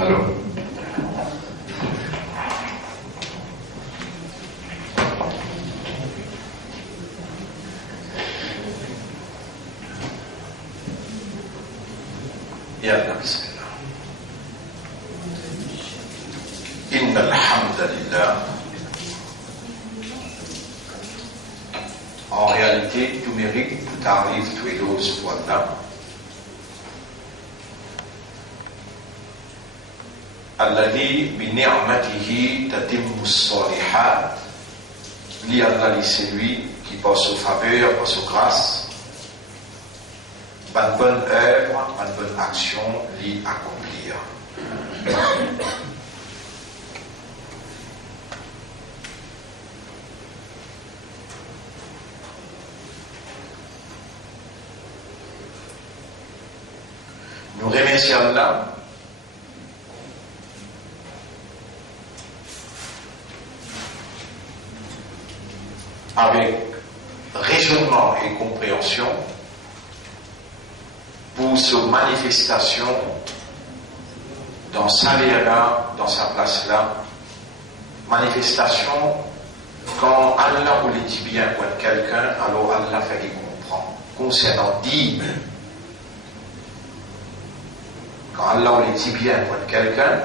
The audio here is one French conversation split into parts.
Alors, يلا بسم الله. إن الحمد لله. En réalité, tout mérite, tout arrive, tout est l'eau, voilà. Alladhi bi ni'matihi tatimmu s-salihat. Li Allah, c'est lui qui passe aux faveurs, passe aux grâces. Pas de bonne œuvre, pas de bonne action, l'y accomplir. Nous remercions Allah avec raisonnement et compréhension pour cette manifestation dans sa lieu-là, dans sa place-là. Manifestation, quand Allah voulait dire bien pour quelqu'un, alors Allah fait qu'il comprend. Concernant dîme, quand Allah voulait dire bien pour quelqu'un,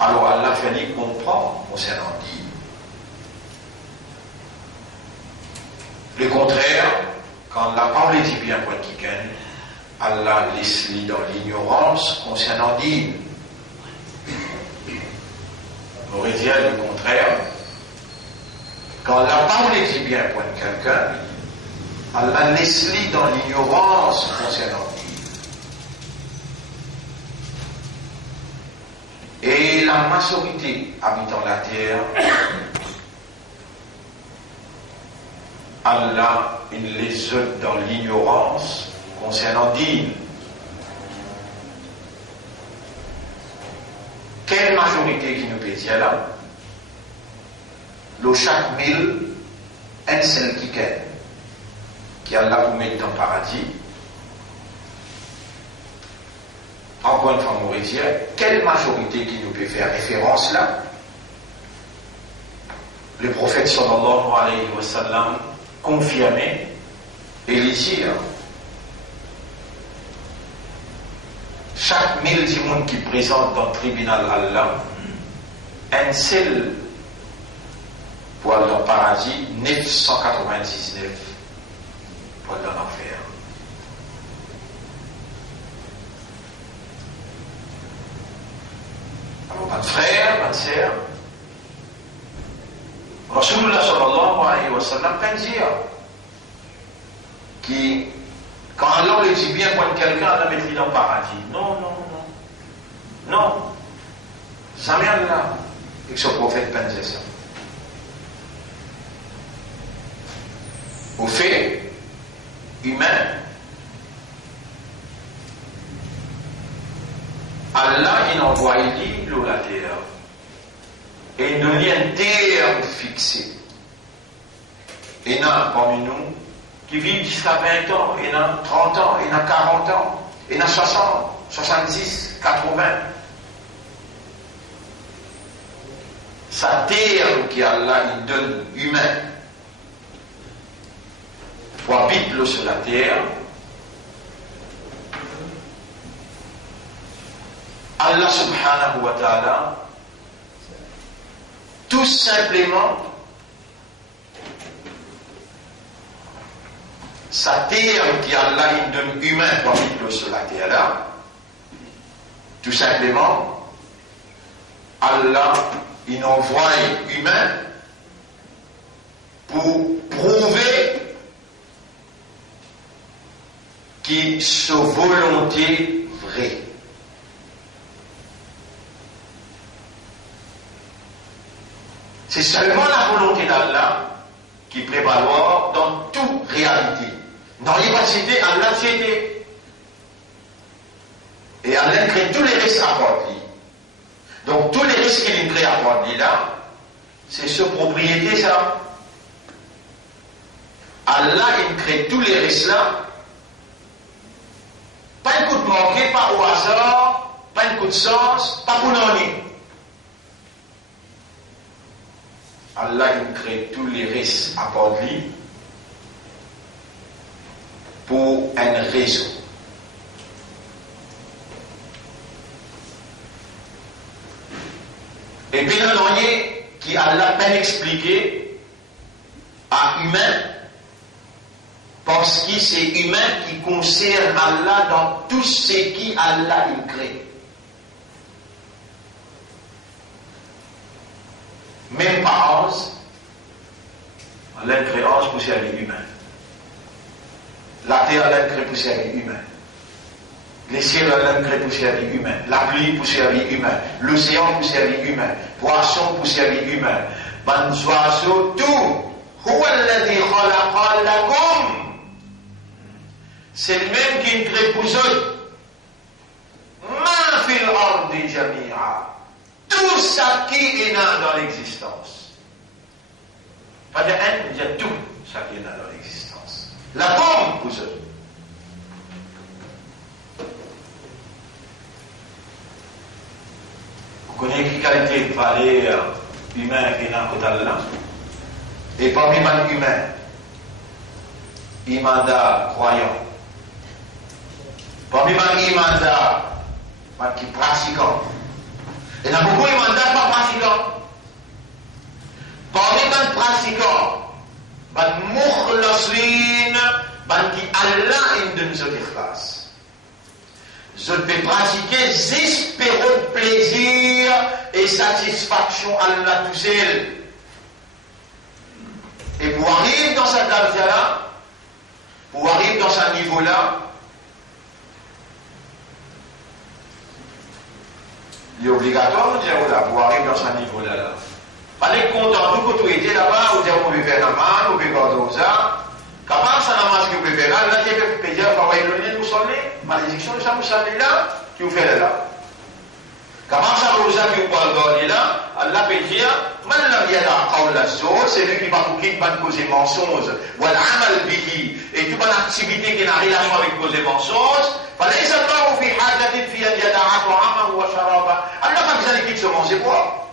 alors Allah fait qu'il comprend concernant dîme. Le contraire, quand Allah parle dit bien pour quelqu'un, Allah laisse-lui dans l'ignorance concernant dîme. On aurait dit le contraire. Quand Allah parle dit bien pour quelqu'un, Allah laisse-lui dans l'ignorance concernant dîme. Et la majorité habitant la terre, Allah, il les jette dans l'ignorance concernant dîme. Quelle majorité qui nous peut dire là? Le chaque mille, un seul qui Allah vous met dans le paradis. Encore une fois, on dire, quelle majorité qui nous peut faire référence là? Le prophète sallallahu alayhi wa sallam confirmé et les dire. Chaque 1000 du monde qui présente dans le tribunal Allah, un seul pour aller dans le paradis, 999 pour aller dans l'enfer. Alors, pas de frère, pas de sœur, Rasulullah sallallahu alayhi wa sallam peut dire qui, quand Allah le dit bien pour quelqu'un, Allah met dans le paradis. Non, non, non. Non. Jamais Allah. Et que ce prophète peut dire ça. Au fait, humain, Allah, il envoie l'île la terre. Et il donne un terme fixé. Et il y a parmi nous qui vivent jusqu'à 20 ans, il y en a 30 ans, il y en a 40 ans, il y en a 60, 70, 80. Sa terre qui Allah il donne humain pour habiter sur la terre, Allah subhanahu wa ta'ala tout simplement sa terre qui Allah il donne humain pour habiter sur la terre là, tout simplement Allah il envoie humain pour prouver qu'il sa volonté vraie. C'est seulement la volonté d'Allah qui prévaloir dans toute réalité. Dans l'université, Allah c'était. Et Allah crée tous les risques à prendre. Donc tous les risques qu'il crée à prendre là, c'est ce propriété ça. Allah il crée tous les risques là. Pas un coup de manquer, pas au hasard, pas un coup de sens, pas pour l'année. Allah il crée tous les risques à part de lui pour une raison. Et puis il y a qui Allah peine expliqué à humain parce que c'est humain qui concerne Allah dans tout ce qui Allah il crée. Même pas onze, Allah crée onze pour servir humain. La terre, Allah crée pour servir humain. Les ciels, Allah crée pour servir humain. La pluie pour servir humain. L'océan pour servir humain. Poisson pour servir humain. Ban oiseaux, tout. C'est le même qui crée pour eux. Ma fil ardi jami'a. Tout ça qui est dans l'existence. Pas de un, il y a tout ça qui est dans l'existence. La bombe pour eux. Vous connaissez qui qualité de parler humain qui est dans le côté de là. Et parmi les humains, il mandat croyant. Parmi les mandats qui pratiquant. Il y a beaucoup de mandats pas pratiquants. Parmi les pratiquants, les mukhlasrin, qui Allah est de nous ikhlas. Je peux pratiquer, j'espère plaisir et satisfaction à Allah tout seul. Et pour arriver dans cette daraja-là, pour arriver dans ce niveau-là, il est obligatoire de dire, pour arriver dans ce niveau-là. Fallait content, tout que tu étais là-bas, ou dire, on peut faire la main, on peut faire ça. Quand ça n'a pas ce que vous pouvez faire là, là, tu peux dire, on va y donner, nous sommes malédiction de ça, nous sommes là, qui vous fait là. Quand ça vous a qui vous parle là, Allah peut dire, c'est lui qui va vous quitter de causer mensonge, ou l'amal bihi, et toute bonne activité qui n'a rien à voir avec causer mensonge, فليس الله في حاجة في أن يدع طعامه وشرابه. Allah pas besoin de quitter ce manger quoi.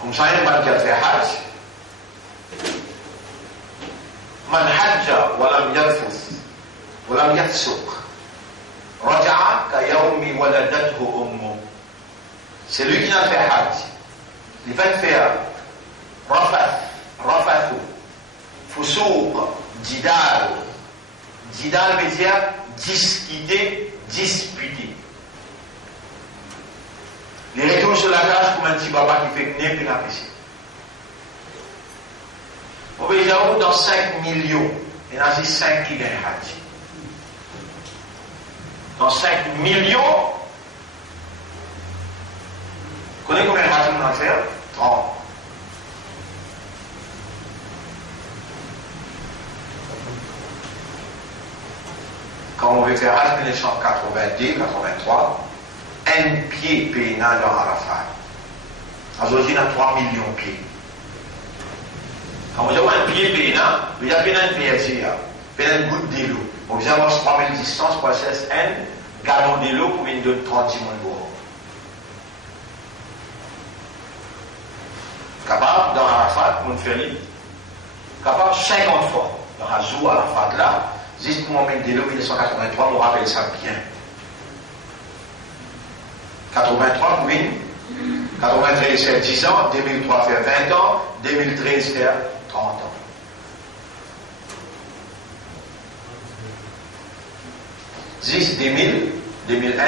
Comme ça, il y a un fait hajj. من حج ولم يرفث ولم يفسق رجع كيوم ولدته أمه. C'est lui qui a fait hajj. Il va faire rafathu, fusuq, jidal. Jidal veut dire discuter, disputer. Les retours sur la tâche comme un petit papa qui fait venir puis l'apprécier. On va dire dans 5 millions, il y en a 5 qui gagnent hajj. Dans 5 millions, vous connaissez combien de hajj on a fait? 30. Quand on veut faire hajj 1982, 83, un pied pénal dans Arafat. Aujourd'hui, il y a 3 millions de pieds. Quand on dit un pied pénal, il y a pénal PSG, pénal goutte de l'eau. On vient avoir 3000 distances pour SSN, gallon de l'eau pour une de 30 000 euros. Capable dans Arafat, mon frère, capable 50 fois. Dans Azou, Arafat là, juste pour moment de l'eau 1983, on rappelle ça bien. 83 pour une, 93 fait 10 ans, 2003 fait 20 ans, 2013 fait 30 ans. Juste 2000, 2001,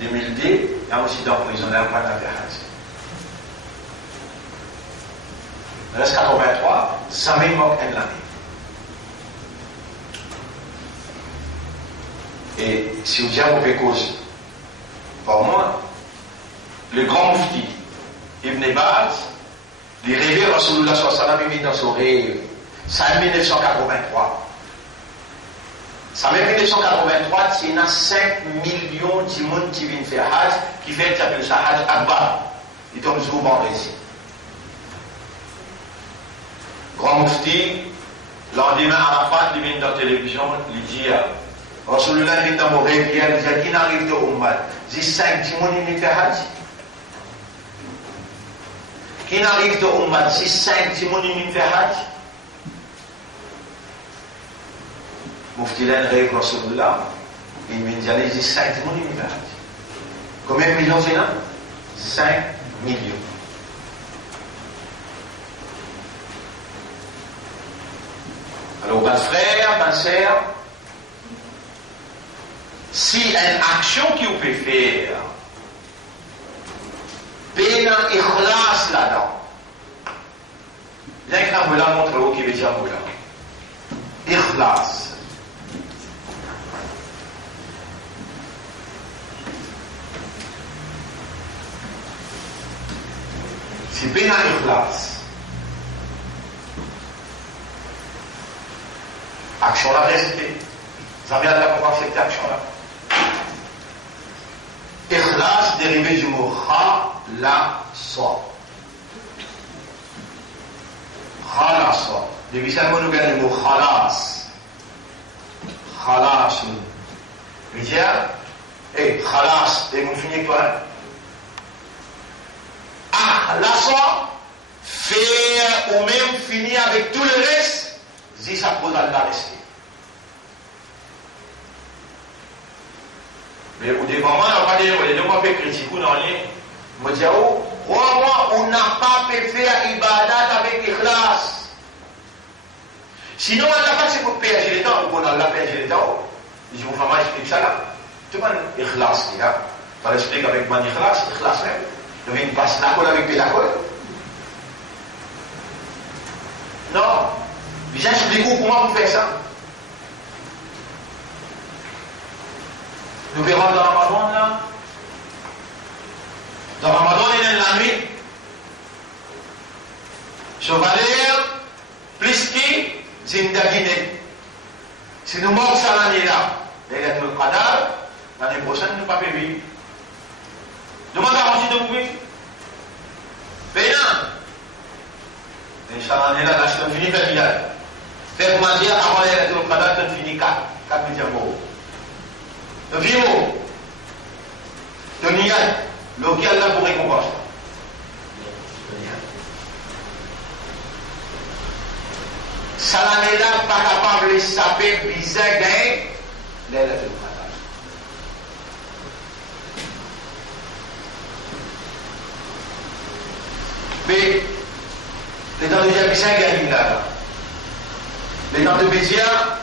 2002, il y a aussi d'emprisonnement par la Hajj. Il reste 83, 100 000 manques en l'année. Et si vous dites à vos causes, pour moi, le grand mufti, Ibn Baz, les rêves Rasulullah sallallahu alayhi wa sallam dans son rêve. Ça en 1983. Ça en 1983, il y a 5 millions de monde qui viennent faire Hajj, qui fait ça Hajj Akbar. Ils tombent souvent ici. Grand mufti, Lendemain, Arafat, il vient dans la télévision, il dit, Rasulullah vient dans mon rêve, il dit, qui n'arrive de Ummah? Il dit, 5 timons, il fait Hajj. Qui n'arrive de Ummah? Il dit, 5 timons, il fait Hajj. Mufti l'en rêve Rasulullah, il me dit, 5 timons, il fait Hajj. Combien de millions c'est là? 5 millions. Alors, ma frère, ma soeur, si une action que vous pouvez faire, bien un ikhlas là-dedans, l'un qui la montre au qui veut dire moula. Ikhlas. Si bien un ikhlas, action la restée. Vous avez à pouvoir faire cette action-là. Ikhlas dérivé du mot khalasa. Khalasa. Depuis ça, nous gagnons le mot khalas. Khalas. Vous dites, khalas, et vous finissez quoi? Khalasa, faire ou même finir avec tout le reste, si ça pose à la rester. Mais au début, on n'a pas dit, on n'a pas critiquer ou non, on dit, on n'a pas pu faire ibadat avec ikhlas. Sinon, on n'a pas c'est pour perdre le temps, on a la perdre le temps. Je vous explique ça là. Tu vois, ikhlas, là. Tu l'expliques avec mon ikhlas même. Tu viens passer la colle avec la colle. Non. J'explique comment vous faites ça. Nous verrons dans Ramadan là. Dans Ramadan, il y a la nuit. Chevalier, plus qui, Zindagine. Si nous morts ça l'année là, Laylatul Qadr, l'année prochaine, nous ne pas vivre. Demande à Rachid de mourir. Pénin. Inch'Allah, l'année là, je finis vers Bilal. Faites comment dire, avant Laylatul Qadr, tu finis 4 millions d'euros. Le vieux, le niat, lequel là pour récompense. Ça l'année là, pas capable de saper, biser, gagner, là, il a fait le matin. Mais, les dents de médias, biser, gagner là. Les dents de médias,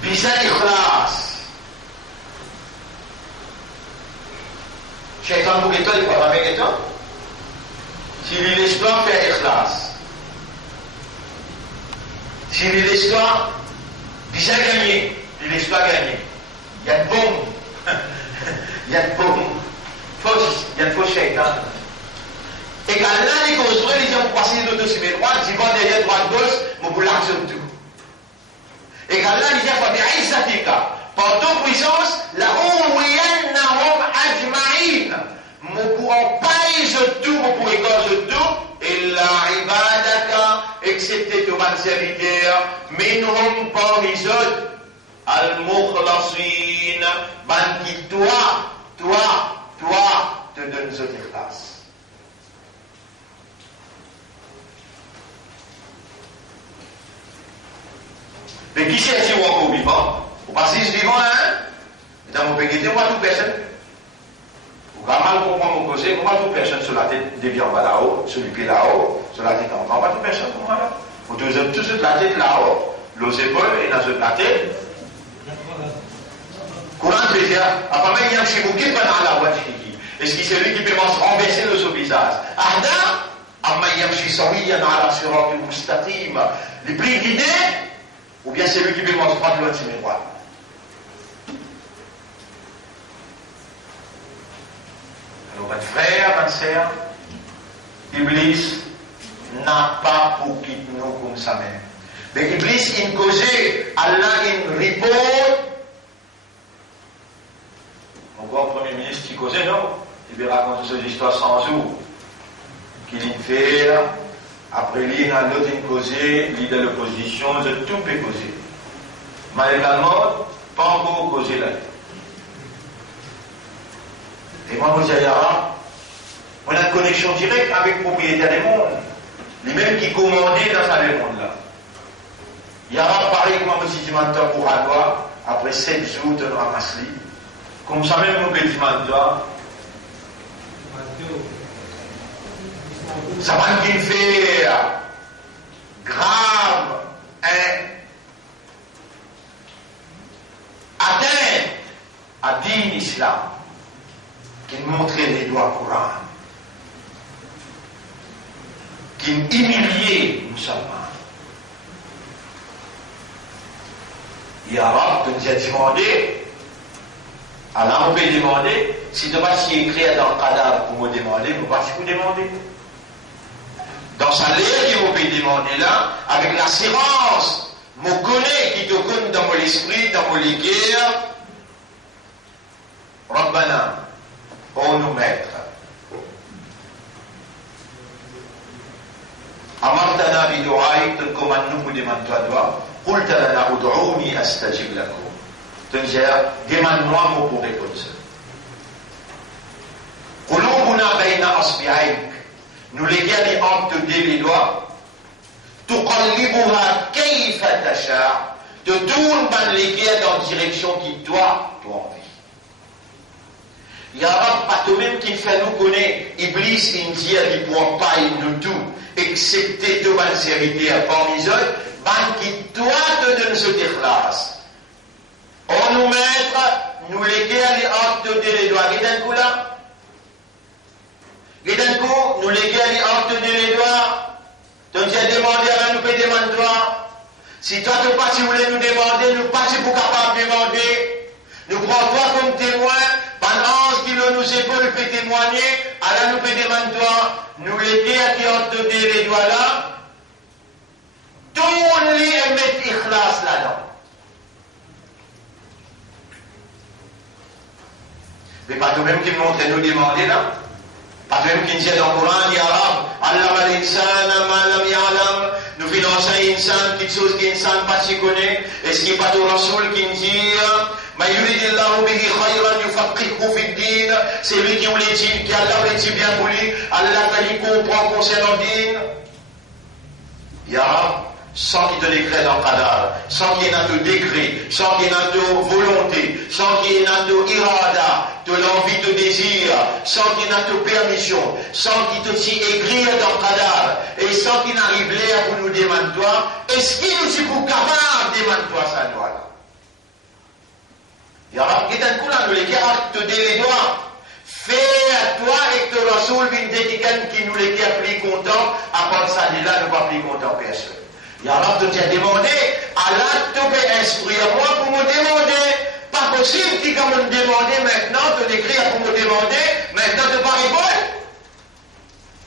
biser, ikhlas. Shaitan pour toi, il va pas avec toi. Si lui laisse toi, faire ikhlas. Si lui laisse toi, déjà gagné. Il laisse pas gagner. Il y a de bombes. Il y a de bombes. Il y a de faux shaitan. Et quand là, il construit, il dit on passe de deux sur droite, il va derrière droite gauche, mais pour l'argent tout. Et quand là, il dit faut bien isatika. Par toute puissance, la ouïennahum ajma'in. Nous pourrons pas tout, nous pourrons égorger tout, et la ibadaka, excepté tout mal serviteur, minhum parmi eux, al-mukhlasin, ban qui toi, te donne ce ikhlas. Mais qui c'est qui encore vivant? Vous passez vivant, hein? Dans mon pays, on va tout personne. Vous avez mal comprendre mon cause, on va tout personne sur la tête des viandes là-haut, sur le pied là-haut, sur la tête en bas, on va tout personne pour moi là. Vous avez tout sur la tête là-haut, les épaules et dans la tête. Courant de dire, après il y a un chibouki pendant la voie de Chiki. Est-ce que c'est lui qui peut renverser le son visage? Ahda, amma yamshi sawiyan ala siratul mustaqim. Les prix guidés, ou bien c'est lui qui peut prendre l'autre miroir. Alors, mon frère, ma soeur, Iblis n'a pas pour quitter nous comme ça même. Mais Iblis, il causait, Allah, il répond. Mon grand premier ministre qui causait, non? Il veut raconter cette histoire 100 jours. Qu'il fait, Après, il y a l'autre causé, il y a l'opposition, de tout peut causer. Mais également, pas encore causé là. Et moi, je dis, on a une connexion directe avec le propriétaire des mondes. Lui-même qui commandait dans ce monde-là. Il y aura pareil comme un petit mandat pour Adwa, après 7 jours de ramasser. Comme ça même, nous petit mandat. Ça va nous faire grave, atteinte à din islam, qui nous montrait les doigts Coran, qui nous humiliait musulmans. Il y a un qui nous a demandé, alors on peut demander, si tu vas s'y écrire dans le cadavre pour me demander, vous ne pas vous demander. Dans sa lettre, vous pouvez demander là, avec l'assurance, je connais qui te connaît dans mon esprit, dans mon guerre. Rabbana, oh nous maître. Amartana bidu'aïk, tu commandes nous pour demander toi. قلت لنا ادعوني استجب لكم. تنجر demande-moi pour répondre ça. قلوبنا بين اصبعيك. Nous les garder entre les doigts. تقلبها كيف تشاء. De tourne dans les guerres dans la direction qui toi envie. Il y a pas toi-même qui fait nous connaître. Iblis il dit il ne pourra pas nous tout, excepté de bonne serviteur parmi eux. Qui toi te donne ce déclasse. On nous mettre, nous les guerres les actes de les doigts. Guéden coup là. Guéden coup, nous les guerres les actes de les doigts. Donc tu as demandé à nous payer demander toi. Si toi tu pas si vous voulez nous demander, nous pas si vous capable de demander. Nous prenons toi comme témoin. Pendant qu'il nous épaule peut témoigner, alors nous payer demander toi. Nous les guerres qui actes de les doigts là. Tourne-les et mets ikhlas là-dedans. Mais pas toi-même qui montre nous demander là. Pas toi-même qui dit dans le Coran, Ya Rab, Allah al-insan ma lam ya'lam. Nous finançons l'insan, quelque chose que l'insan pas s'y connaît. Est-ce qu'il n'y a pas de Rasoul qui dit, Ma yuridillahu bihi khayran yufaqihu fi din. C'est lui qui voulait dire, qui Allah voulait dire bien pour lui. Allah t'a dit comprend concernant din. Ya Rab, sans qu'il te décrète dans le cadavre, sans qu'il y ait un décret, sans qu'il y ait une volonté, sans qu'il y ait une irada, de l'envie, de désir, sans qu'il y ait une permission, sans qu'il te s'y écrire dans le cadavre, et sans qu'il n'arrive l'air pour nous demander toi, est-ce qu'il nous est capable de demander toi ça doit là? Il y a un coup là, nous les gars, te dé les doigts. Fais à toi et que Rasoul vient d'étiquette qui nous les gars plus contents, à part ça, là, nous pas plus contents personne. Il y a un qui a demandé, Allah te peut instruire moi pour me demander. Pas possible qu'il comme me demander maintenant, te l'écrire pour me demander, maintenant de pas répondre.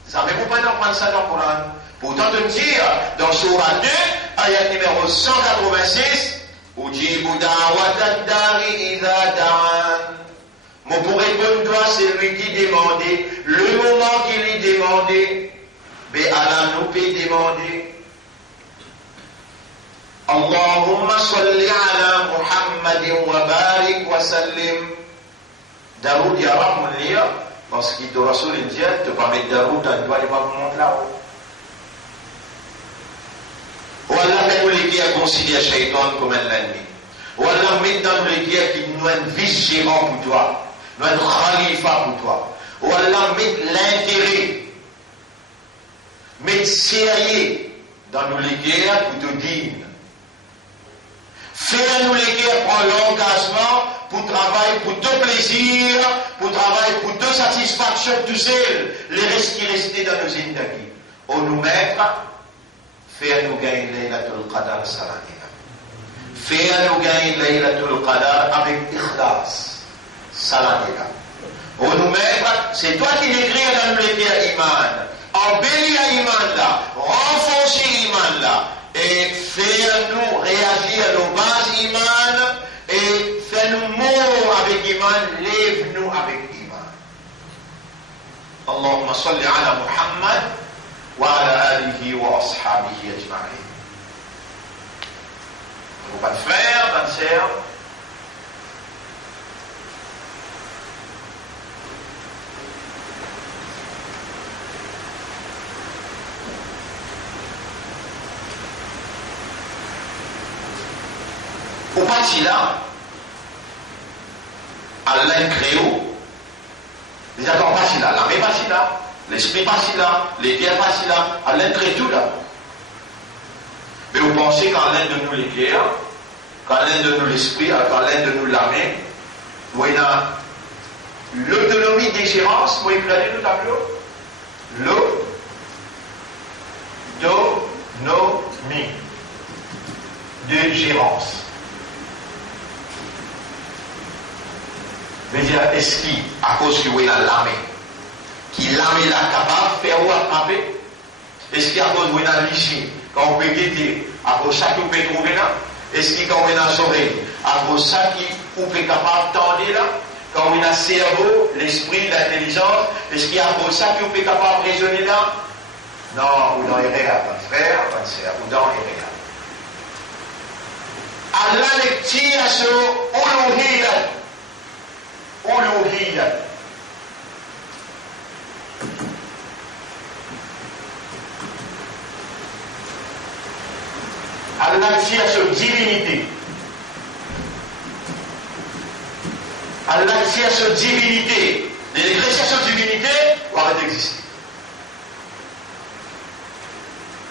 Savez-vous pas d'en ça dans le Coran? Pourtant de me dire, dans Surah 2, ayat numéro 186, Ujibu da'wat ad-dari idha da'an. Mon pour répondre toi, c'est lui qui demandait, le moment qu'il est demandé, mais Allah nous peut demander. Allahumma salli ala Muhammadin wa barik wa sallim. Daroud ya Rab mon lire, parce qu'il te Rasoul il dit, te permet de Daroud, tu dois aller voir le monde là-haut. Ou Allah met nous les guerres considère Shaitan comme un ennemi. Ou Allah met dans nous les guerres qui nous un vice-gérant pour toi, nous un khalifa pour toi. Ou Allah met l'intérêt, met sérieux dans nous les guerres pour te dire. Fais-nous les guerres pour l'engagement, pour travail, pour ton plaisir, pour travail, pour ton satisfaction, tout seul, les restes qui restaient dans nos indagis. On nous mettre, fais-nous gagner Laylatul Qadar Saladina. Fais-nous gagner Laylatul Qadar avec ikhlas, Saladina. On nous mettre, c'est toi qui l'écris dans le guerres iman. Embellir iman là, renforcer iman là. Et fais-nous réagir à nos bases iman et fais-nous mourir avec iman, lève-nous avec iman. Allahumma salli ala Muhammad وعلى آله وأصحابه أجمعين. Bonne frère, bonne sœur, au parti là, Allah créé, les attends pas si là, l'armée pas si là, l'esprit pas si là, les pierres pas si là, Allah crée tout là. Mais vous pensez qu'Allah de nous les pierres, qu'Allah de nous l'esprit, qu'Allah de nous l'armée, où il y a l'autonomie des gérances, vous éclairez le tableau? L'autonomie de gérance. Mais est-ce qu'il, à cause que vous avez l'armée, qui l'armée là capable de faire ou attraper? Est-ce qu'il, à cause que vous avez l'ici, quand on peut guetter, à cause de ça que vous pouvez trouver là? Est-ce qu'il, quand vous avez les oreilles, à cause de ça que vous pouvez capable de tendre là? Quand vous avez le cerveau, l'esprit, l'intelligence, est-ce qu'il y a à cause de ça que vous pouvez capable de raisonner là? Non, ou dans les réels, mon frère, mon sœur, ou dans les réels. Allah les tire à ce uluhiyya. Uluhiyya. Allah tire sur divinité. Allah tire sur divinité. Les chrétiens sur divinité vont arrêter d'exister.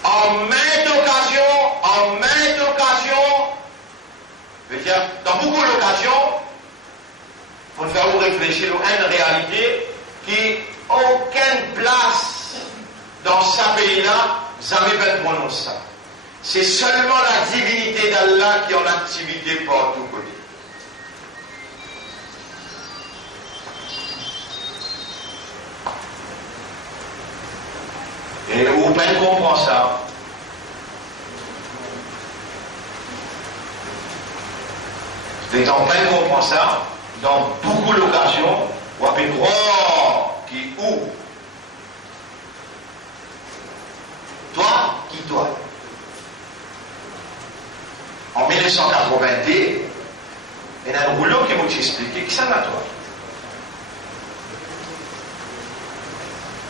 En maintes occasions, je veux dire, dans beaucoup d'occasions, pour nous faire vous réfléchir à une réalité qui n'a aucune place dans ce pays-là, jamais peut prononcer ça. C'est seulement la divinité d'Allah qui est en activité par tous côtés. Et vous pouvez comprendre ça. Les gens peuvent comprendre ça. Dans beaucoup d'occasions, on va croire qui ou toi, qui toi. En 1990, il y a un rouleau qui m'a expliqué qui ça n'a toi.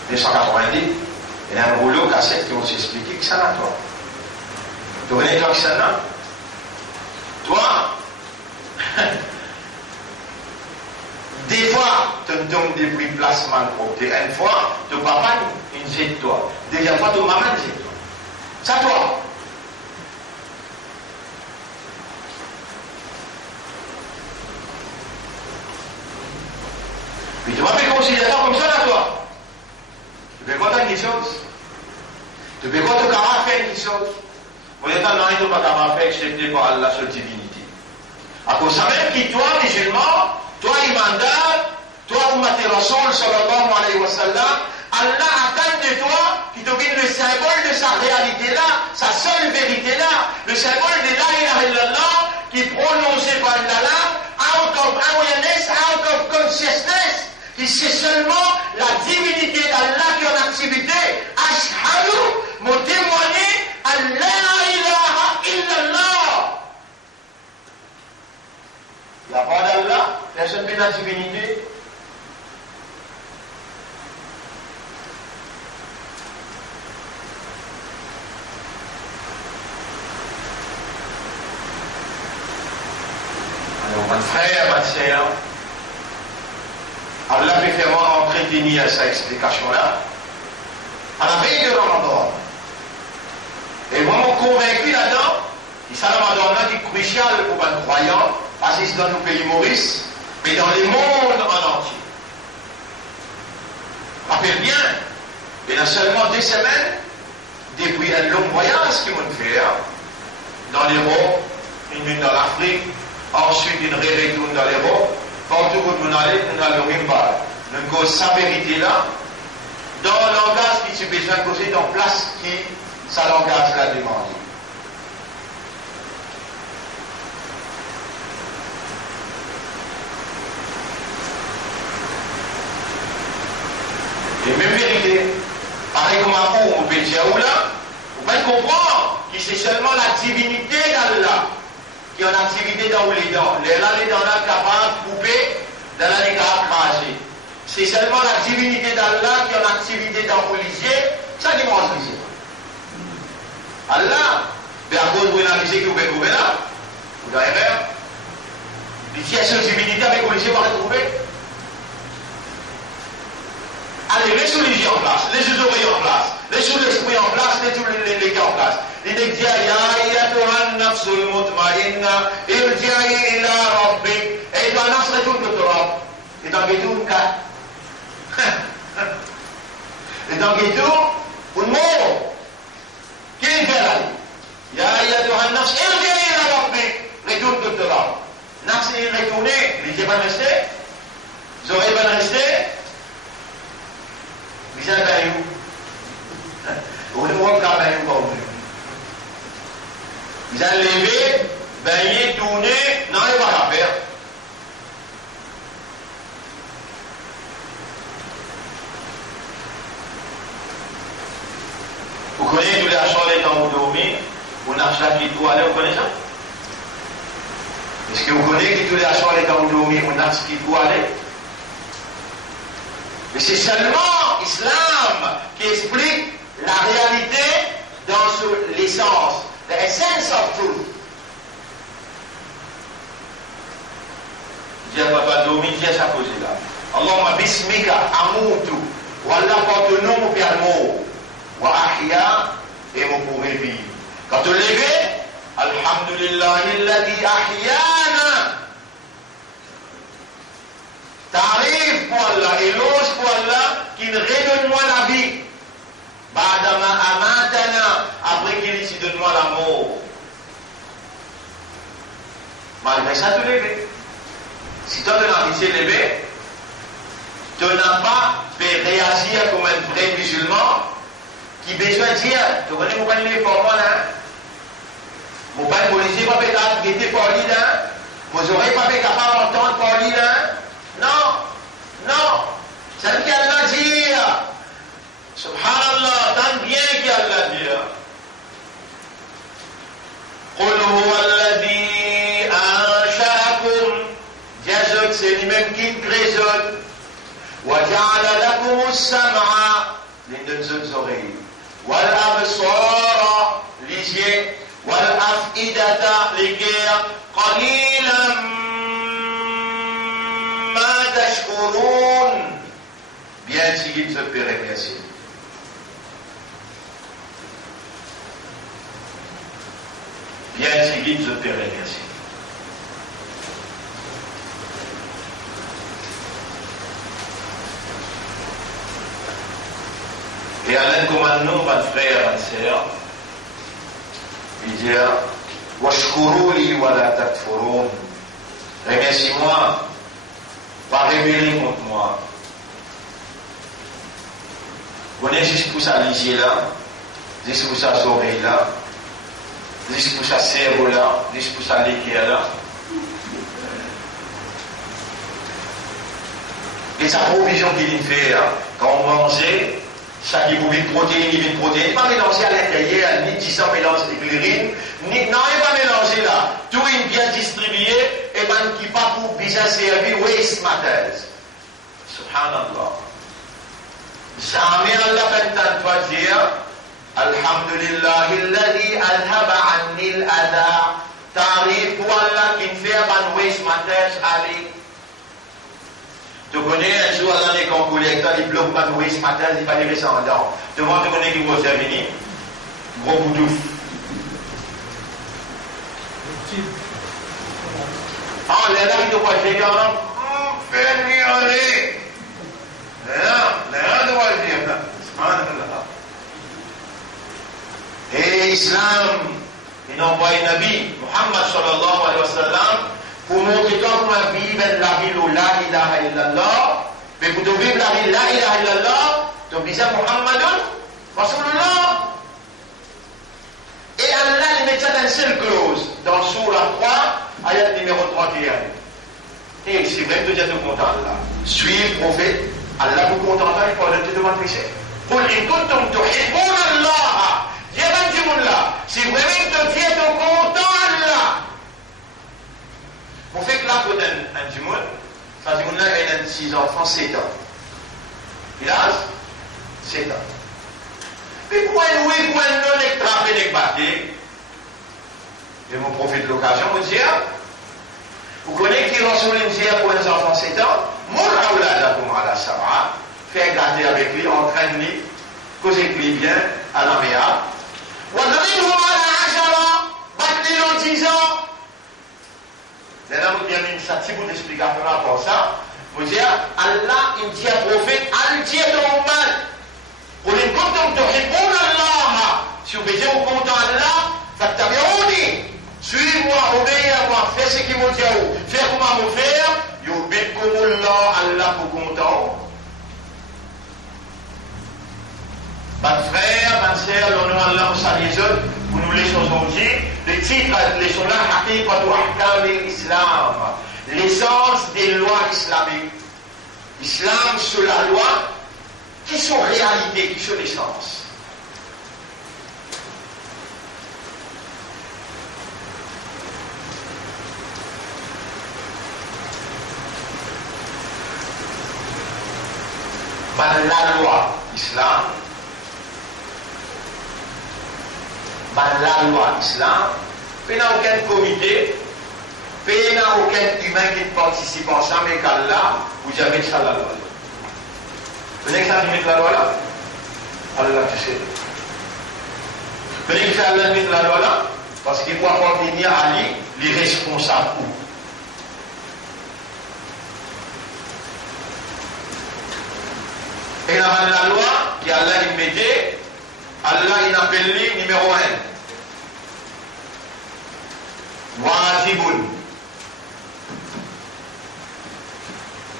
1990, il y a un rouleau cassette qui m'a expliqué qui ça n'a toi. Tu connais toi qui ça n'a? Toi, des fois, tu me donnes des prix placement propre. Une fois, ton papa il jette toi. Deuxième fois, ton maman jette toi. Ça toi. Puis tu vas pas considérer ça comme ça là toi. Tu peux pas faire quelque chose. Tu peux pas te camarade faire quelque chose. Pour l'instant, non, tu ne peux pas camarade faire excepté par Allah sur divinité. À cause de ça même qui toi, musulman, toi, imandal, toi, Ummati Rasoul, sallallahu alayhi wa sallam, Allah attend de toi qui te donne le symbole de sa réalité-là, sa seule vérité-là, le symbole de la ilaha illallah, qui est prononcé par Allah, out of awareness, out of consciousness, qui c'est seulement la divinité d'Allah qui est en activité. Ashhadu, me témoigner, Allah ilaha illallah. Il n'y a pas d'Allah, personne n'a la divinité. Alors, mon frère, ma sœur, Allah peut faire entretenir sa explication-là à la veille de Ramadan. Et vraiment convaincu là-dedans, et ça, Ramadan-là, qui est crucial pour un croyant, pas juste dans nos pays Maurice, mais dans le monde en entier. Rappelle bien, il y a seulement 2 semaines, depuis un long voyage qu'ils vont faire, dans l'Europe, une nuit dans l'Afrique, ensuite une retourne dans l'Europe, partout où nous allons, nous allons rimba. Nous avons sa vérité-là, dans le langage qui se besoin de causer, dans la place qui, sa langage l'a demandé. Et même vérité, pareil comme un pouvez dire ou là, vous pouvez comprendre que c'est seulement la divinité d'Allah qui est en activité dans les dents. Les dents là capables de couper, dans la craser. C'est seulement la divinité d'Allah qui est en activité dans les yeux, ça qui mange ici. Allah, mais à cause de l'analyse que vous pouvez trouver là, vous avez erreur. Il y a cette divinité avec les yeux, vous allez trouver. Allez, les sous les yeux en place, les yeux oreilles en place, les sous l'esprit en place, les gars en place. Il dit, ya ayyatuhan nafsul mutmainna, irji'i ila rabbik. Et dans nafs c'est tout le Torah. Et dans Gétour, et dans Gétour, un mot. Qui est là? Ya ayyatuhan nafs, irji'i ila rabbik. Retourne le Torah. Nafs est retourné, les yeux vont rester, les oreilles vont rester. Vous avez un vous ne pouvez pas bailler comme vous. Vous allez lever, bailler, tourner, non, il ne va pas faire. Vous connaissez tous les achats quand vous dormez, vous n'achetez qui doit aller, vous connaissez ça? Est-ce que vous connaissez tous les achats quand vous dormez, vous n'achetez qui doit aller? Mais c'est seulement l'islam qui explique la réalité dans l'essence, l'essence of truth. Dis à papa Domi, dis à sa cause là. Allahumma bismika amutu, wa Allah porte nom au permo, wa ahya et mon pourri vivre. Quand tu lèves, alhamdulillah, alladhi ahyana. T'arrives pour Allah, éloge pour Allah, qu'il redonne-moi la vie. Badama amatana, après qu'il ici donne-moi la mort. Malgré ça, tu lèves. Si tu as un levé, tu n'as pas fait réagir comme un vrai musulman qui besoin de dire, tu connais mon père pour moi là. Mon père policier pas peut-être guetter pour lui là. Vous n'aurez pas été capable d'entendre pour lui là. Non, non, c'est ce qu'Allah dit. Subhanallah, tant bien qu'Allah dit. قل هو الذي أنشأكم جزء c'est lui-même qui crée وجعل لكم السمع les deux oreilles والأبصار les yeux والأفئدة les cœurs قليلا ما تشكرون bien qu'il se peut remercier. Bien qu'il se peut remercier. Et à l'incommandement, mon frère, ma sœur, il dit Washkuruli wa la takfurun. Remercie-moi, pas révéler contre moi. Vous connaissez juste pour ça lisier là, juste pour ça oreille là, juste pour ça cerveau là, juste pour ça l'équerre là. Et sa provision qu'il fait, quand on mangeait, chaque bout de protéines, il de protéines, pas mélanger à l'intérieur, ni 10 mélange de glurine, ni, non, il pas mélanger là. Tout est bien distribué, et même qui pas pour bien servir, waste matters. Subhanallah. Jamais Allah peut toi dire, Alhamdulillah, alladhi alhaba anni al-adha. T'arrives pour Allah qui me fait un waste matters, allez. Tu connais un jour dans les camps collecteurs, ils bloquent pas de waste matters, il fallait laisser en dedans. Tu vois, tu connais qui va faire venir. Gros boudouf. Ah, les là, ils doivent dire, fais-lui aller. Les doivent dire, et l'islam, il envoie un Nabi, Muhammad sallallahu alayhi wa sallam, pour montrer comment vivre la vie de la ilaha illallah, mais pour vivre la vie de la ilaha illallah, tu as besoin de Muhammadun Rasulullah. Et Allah il met ça dans une seule clause, dans Surah 3, ayat numéro 31. Et c'est vrai que tu es content là. Suis le prophète, Allah vous contente, il faut aller te demander péché. قل إن كنتم تحبون الله. Dieu va dire là, si vraiment que Dieu est content là, vous faites là pour un du monde, ça dit là il a 6 enfants, 7 ans. Il a 7 ans. Puis pour un oui, pour un non, les trapper, les battre, je me profite de l'occasion pour dire, vous connaissez qui reçoit une dire pour les enfants 7 ans, mon aoulada pour moi la Sama, faire garder avec lui, entraîner, causer avec lui bien, à la méa. وَضَرِبْهُمْ عَلَى عَشَرَةٍ بَطِّلُوا 10 ans. Là, vous avez une petite bout d'explication pour ça. Vous dire, Allah, il dit au prophète, Allah dit au Muhammad, قُلْ إِن كُنتُمْ تُحِبُّونَ اللَّهَ. Si vous êtes au content Allah, فَاتَّبِعُونِي. Suivez-moi, obéissez-moi, faites ce qu'il vous dit. Faites comment vous faire. يُحْبِبْكُمُ اللَّهُ. Allah vous content. Bonne frère, bonne sœur, l'honneur Allah, vous saluez les autres, vous nous laissons aujourd'hui. Le titre, laissons là, Haqiqatu Ahkam al-Islam, l'essence des lois islamiques. Islam sur la loi, qui sont réalité, qui sont l'essence. La loi, islam, la loi islam, il n'y a aucun comité, il n'y a aucun humain qui participe ensemble, mais qu'Allah, vous avez ça la loi. Vous savez que ça met la loi là? Allah, tu sais. Vous savez que ça met la loi là? Parce qu'il doit revenir à lui, les responsables. Et avant la loi, qui Allah il mettait, Allah il appelle lui numéro 1. Wajibun.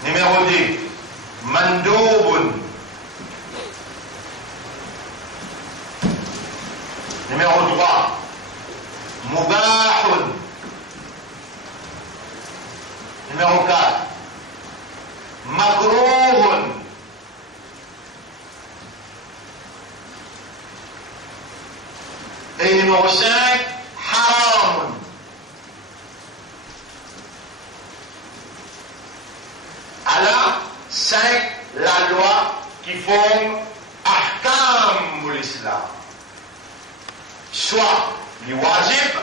Numéro 2. Mandoubun. Numéro 3. Mubahun. Numéro 4. Makruhun. Et numéro 5, haram. Alors, 5, la loi qui forme ahkam l'islam. Soit les wajib,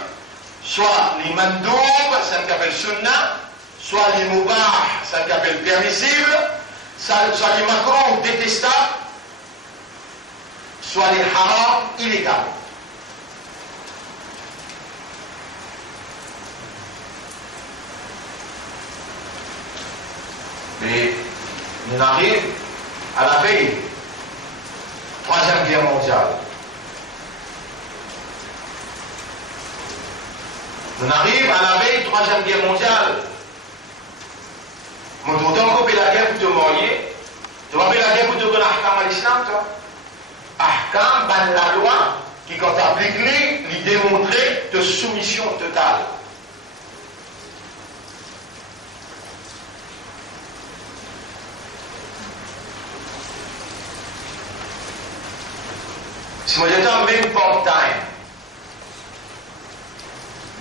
soit les mandoub, ça s'appelle sunnah, soit les mubah, ça s'appelle permissible, soit les makruh détestables, soit les haram illégaux. Et on arrive à la veille, 3e guerre mondiale. On arrive à la veille, 3e guerre mondiale. Mais autant que la guerre pour te marier, tu vas faire la guerre pour te donner ahkam à l'islam, toi. Ahkam, ben la loi, qui quand tu appliques lui démontrer de soumission totale. Si vous êtes en même part-time,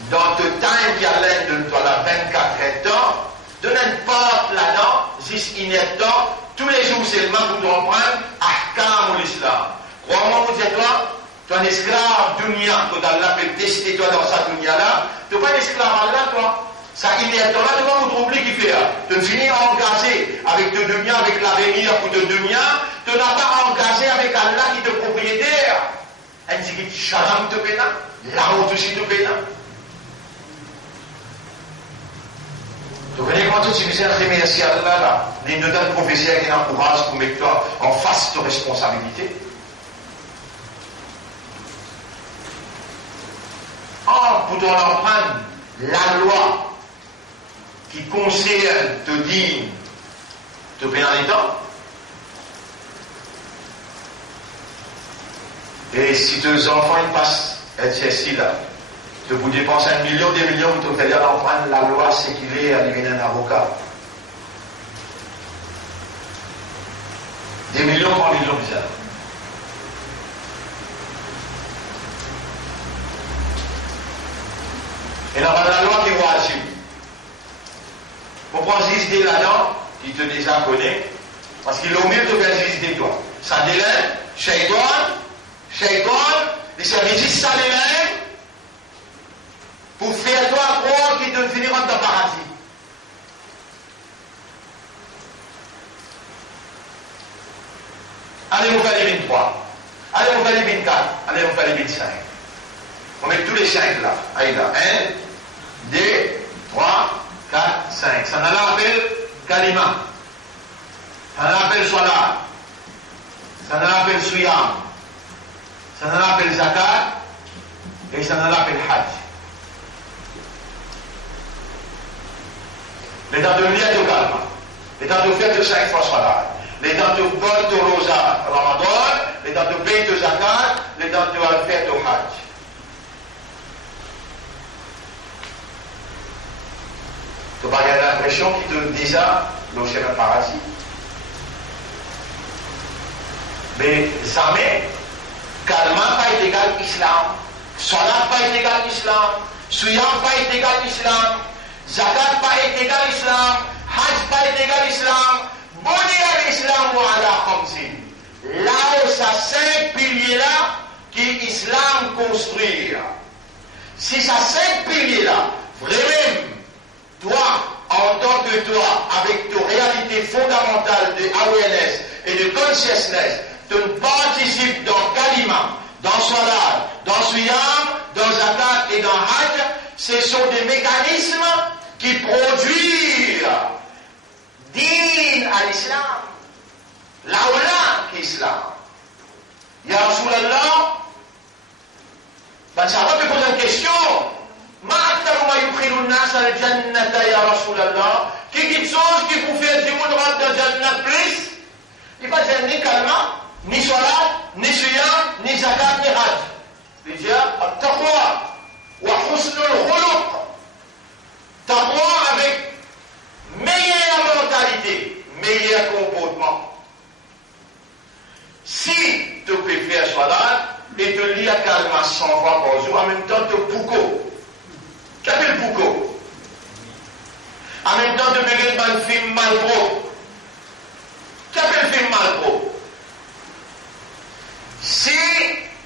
dans le time qui a l'air de toi, la 24 temps, de n'importe là-dedans, 10 temps, tous les jours seulement pour comprendre ahkam ou l'islam. Crois-moi, vous êtes toi, tu es un esclave dunya, que Allah peut tester toi dans sa dunya là, tu n'es pas un esclave Allah, toi. Ça, il est là, tu vas vous trouver qui fait. Tu finis engagé avec te dunya, avec l'avenir pour te dunya, tu n'as pas engagé avec Allah qui te propriétaire. Elle dit que charam te péna, la honte aussi te péna. Tu connais quand tu dis remercier Allah là, les deux professeurs qui encouragent pour mettre toi en face de responsabilité. Pour t'en apprendre la loi qui concerne te dire te pénaliser. Et si tes enfants ils passent SSI là, tu vous dépenses 1 million, 2 millions, tu peux dire d'apprendre la loi, c'est qu'il est à devenir un avocat. 2 millions, 3 millions, bizarre. Et dans la loi qui va agir. Pour prendre des idées là-dedans, qui te déjà connaît, parce qu'il est au milieu de faire des idées, toi. Ça délègue, shaitan, les services, ça délègue, pour faire toi croire qu'il te finira dans le paradis. Allez, on fait les 23. Allez, on fait les 24. Allez, on fait les 25. On met tous les 5 là. Allez là. 1, 2, 3, 4, 5. Ça en appelle kalima. Ça en appelle salat. Ça en appelle suyam. Ça en appelle zakat. Et ça en appelle hajj. Les temps de lire au calme. Les temps de faire de 5 fois salat. Les temps de boire de rosa Ramadan. Les temps de payer de zakat. Les temps de faire de hajj. Tu vas avoir l'impression qu'il te dit ça, le chemin paradis. Mais jamais, kalma pas est égal islam, salat pas est égal islam, suyam pas est égal islam, zakat pas est égal islam, hajj pas est égal islam, boni à l'islam ou à la khamsin. Là où ça 5 piliers là, qui islam construire. Si ça 5 piliers là, vraiment, toi, en tant que toi, avec ta réalité fondamentale de awareness et de consciousness, tu participes dans kalima, dans salat, dans suyam, dans zakat et dans hajj, ce sont des mécanismes qui produisent din à l'islam. L'aula qui est l'islam. Ya Rasulallah, ben ça va te poser une question. Ma aktaru ma yudkhilu an-nas al-jannata ya Rasulallah. Qui chose qui vous fait du monde rentrer dans le jannat plus? Il va dire ni kalma, ni salat, ni siyam, ni zakat, ni hajj. Il dit at-taqwa wa husnul khuluq. Taqwa avec meilleure mentalité, meilleur comportement. Si tu peux faire salat et te lire kalma 100 fois par jour, en même temps tu pouko. Qu'est-ce que le pouko? En même temps, tu peux faire un film mal pro. Qu'est-ce que le film mal pro? Si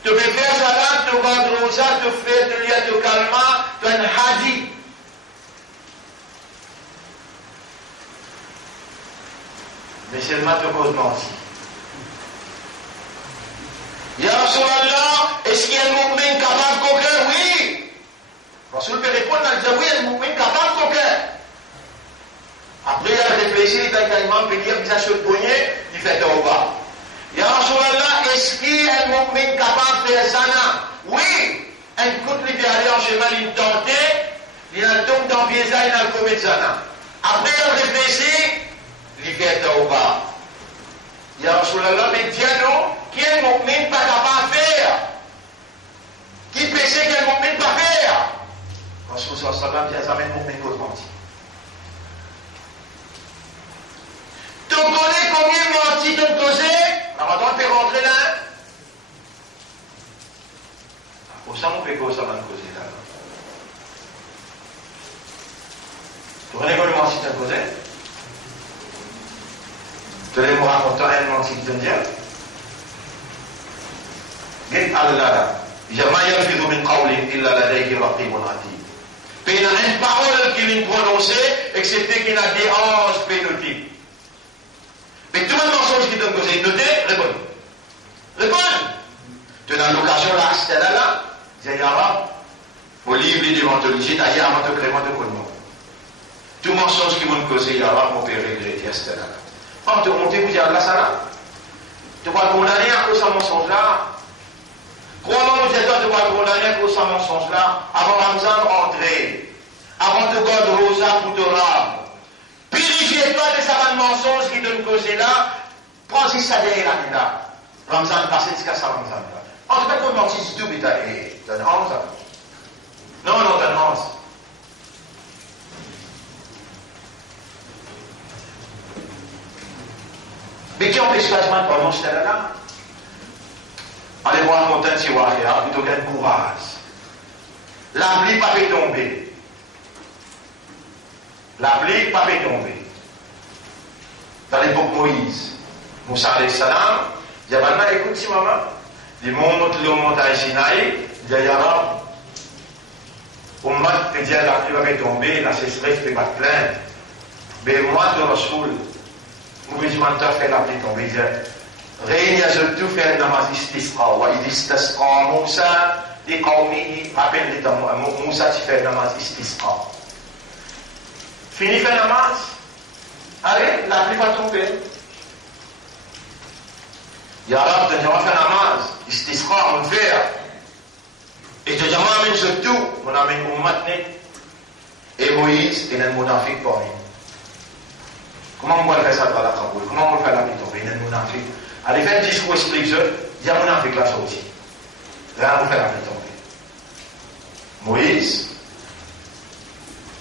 tu peux faire salat, tu vas de rosa, tu fais de lire de kalma, tu as un hadith. Mais seulement tu causes mentir. Ya Rasulallah, est-ce qu'il y a un mouvement capable de coquer? Oui. Rasul peut répondre, il dit oui, il y a un mouvement capable de coquer. Après, il a réfléchi, il a imam peut dire, il a se poignet, il fait tauba. Ya Rasulallah, est-ce qu'il y a un mouvement capable de faire zana? Oui. Un coup de libéral en chemin, il tenté, il a tombe dans le pied, il a commis zana. Après, il a réfléchi, il fait tauba. Ya Rasulallah, mais dis-nous, qui est un mouvement pas capable de faire? Qui péché qu'un mouvement pas faire? Rasul sallallahu alayhi wa sallam dit, ça mène mouvement cause menti. Tu connais combien menti tu me causais? Alors, on peut rentrer là. Au sein, on peut causer ça, on peut causer là. Tu connais combien menti tu me causais? Tu allais me raconter un menti que tu me dis? Get Allah. Jamais yalfizu min qawlin illa ladayhi raqibun atid. Il y a une parole qu'il vient prononcer, excepté qu'il a des anges pénotiques. Mais tout le mensonge qui donne que c'est noté, réponds. Réponds. Tu as l'occasion là, c'est là, c'est là, au livre de déontologie, d'ailleurs, avant de clément de connu. Tout mensonge qui m'a causé, Yara, mon père regretté, c'est là. Quand tu montes, vous dites, Allah, ça là. Tu vas condamner à cause de ce mensonge-là. Crois-moi, vous êtes là, tu vas condamner à cause de ce mensonge-là, avant Ramzan rentrer, avant de garder rosa pour te rendre. Purifiez-toi de ce mensonge qui donne causé là, prends-y ça derrière l'année là. Ramzan passé jusqu'à ça Ramzan là. En tout cas, comme on dit, tout est allé. T'as une honte, ça? Non, non, t'as une honte. Mais qui empêche pas de faire pendant ce là? Allez voir mon temps si vous plutôt qu'un courage. La pluie pas fait tomber. La pluie pas fait tomber. Dans l'époque Moïse, Moussa alayhi salam, il y a maintenant, écoute si maman, il monte le montagne Sinaï, il y a là, au moment où la pluie va tomber, la sécheresse peut battre plein. Mais moi, de Rasoul, mouvement fait la pluie tomber, il dit, Réunis à tout faire namaz istisqa, wa idistasqa Moussa, les qawmi, rappelle les temps, Moussa, tu fais namaz istisqa. Fini faire namaz, allez, la pluie va tomber. Ya Rab, tu vas faire namaz, istisqa, on va faire. Et tu dis, moi, amène surtout, on amène Ummatne, et Moïse, et le monafique pour lui. Comment on va faire ça dans la Kaboul? Comment on va faire la pluie tomber? Il y a le monafique. Allez, faites un discours, explique-je, il y a mon Afrique là sortie. Là, on fait la pluie tomber. Moïse,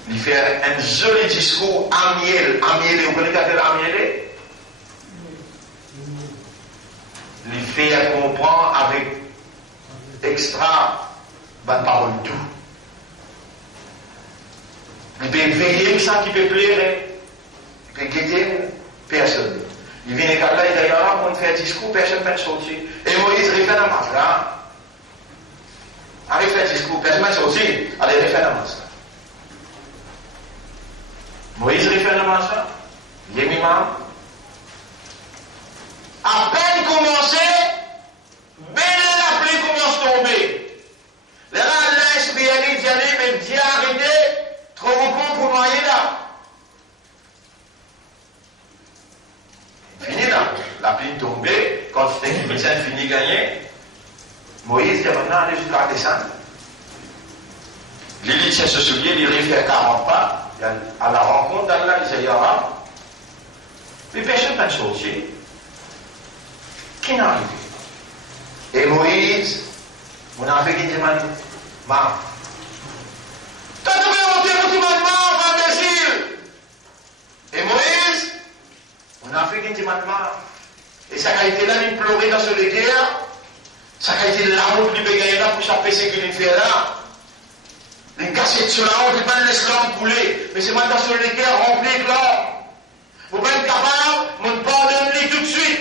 il fait un joli discours amiel. Amielé, vous connaissez quel amielé? Il fait comprendre avec extra bonne parole doux. Il peut veiller ça qui peut plaire. Il peut guetter personne. Il vient et là, il dit, on fait un discours, personne ne peut sortir. Et Moïse refait la masse là. Allez faire un discours, personne ne peut sortir. Allez, refait la masse là. Moïse refait la masse là. Il est mimam. À peine commencé, belle la pluie commence à tomber. Là, Allah espérait d'y aller, mais d'y arrêter, trop bon pour noyer là. Fini là, la pluie tombée, quand c'était une médecin fini gagné, Moïse dit maintenant allez jusqu'à descendre. L'élite tient ce soulier, il refait 40 pas, à la rencontre d'Allah, il dit Yara, mais personne n'a sorti. Qui n'a arrivé? Et Moïse, on a fait qu'il dit ma. T'as trouvé mon Dieu, imbécile! Et Moïse, on a fait qu'il dit maintenant. Et ça a été là, il pleurait dans ce guerre. Ça a été là, on lui gagner là pour chaper ce qu'il fait là. Les cassettes sur la honte, il ne pas laisser l'homme couler. Mais c'est maintenant sur les guerres remplis de l'homme. Vous pouvez être capable, mon pardonne-lui tout de suite.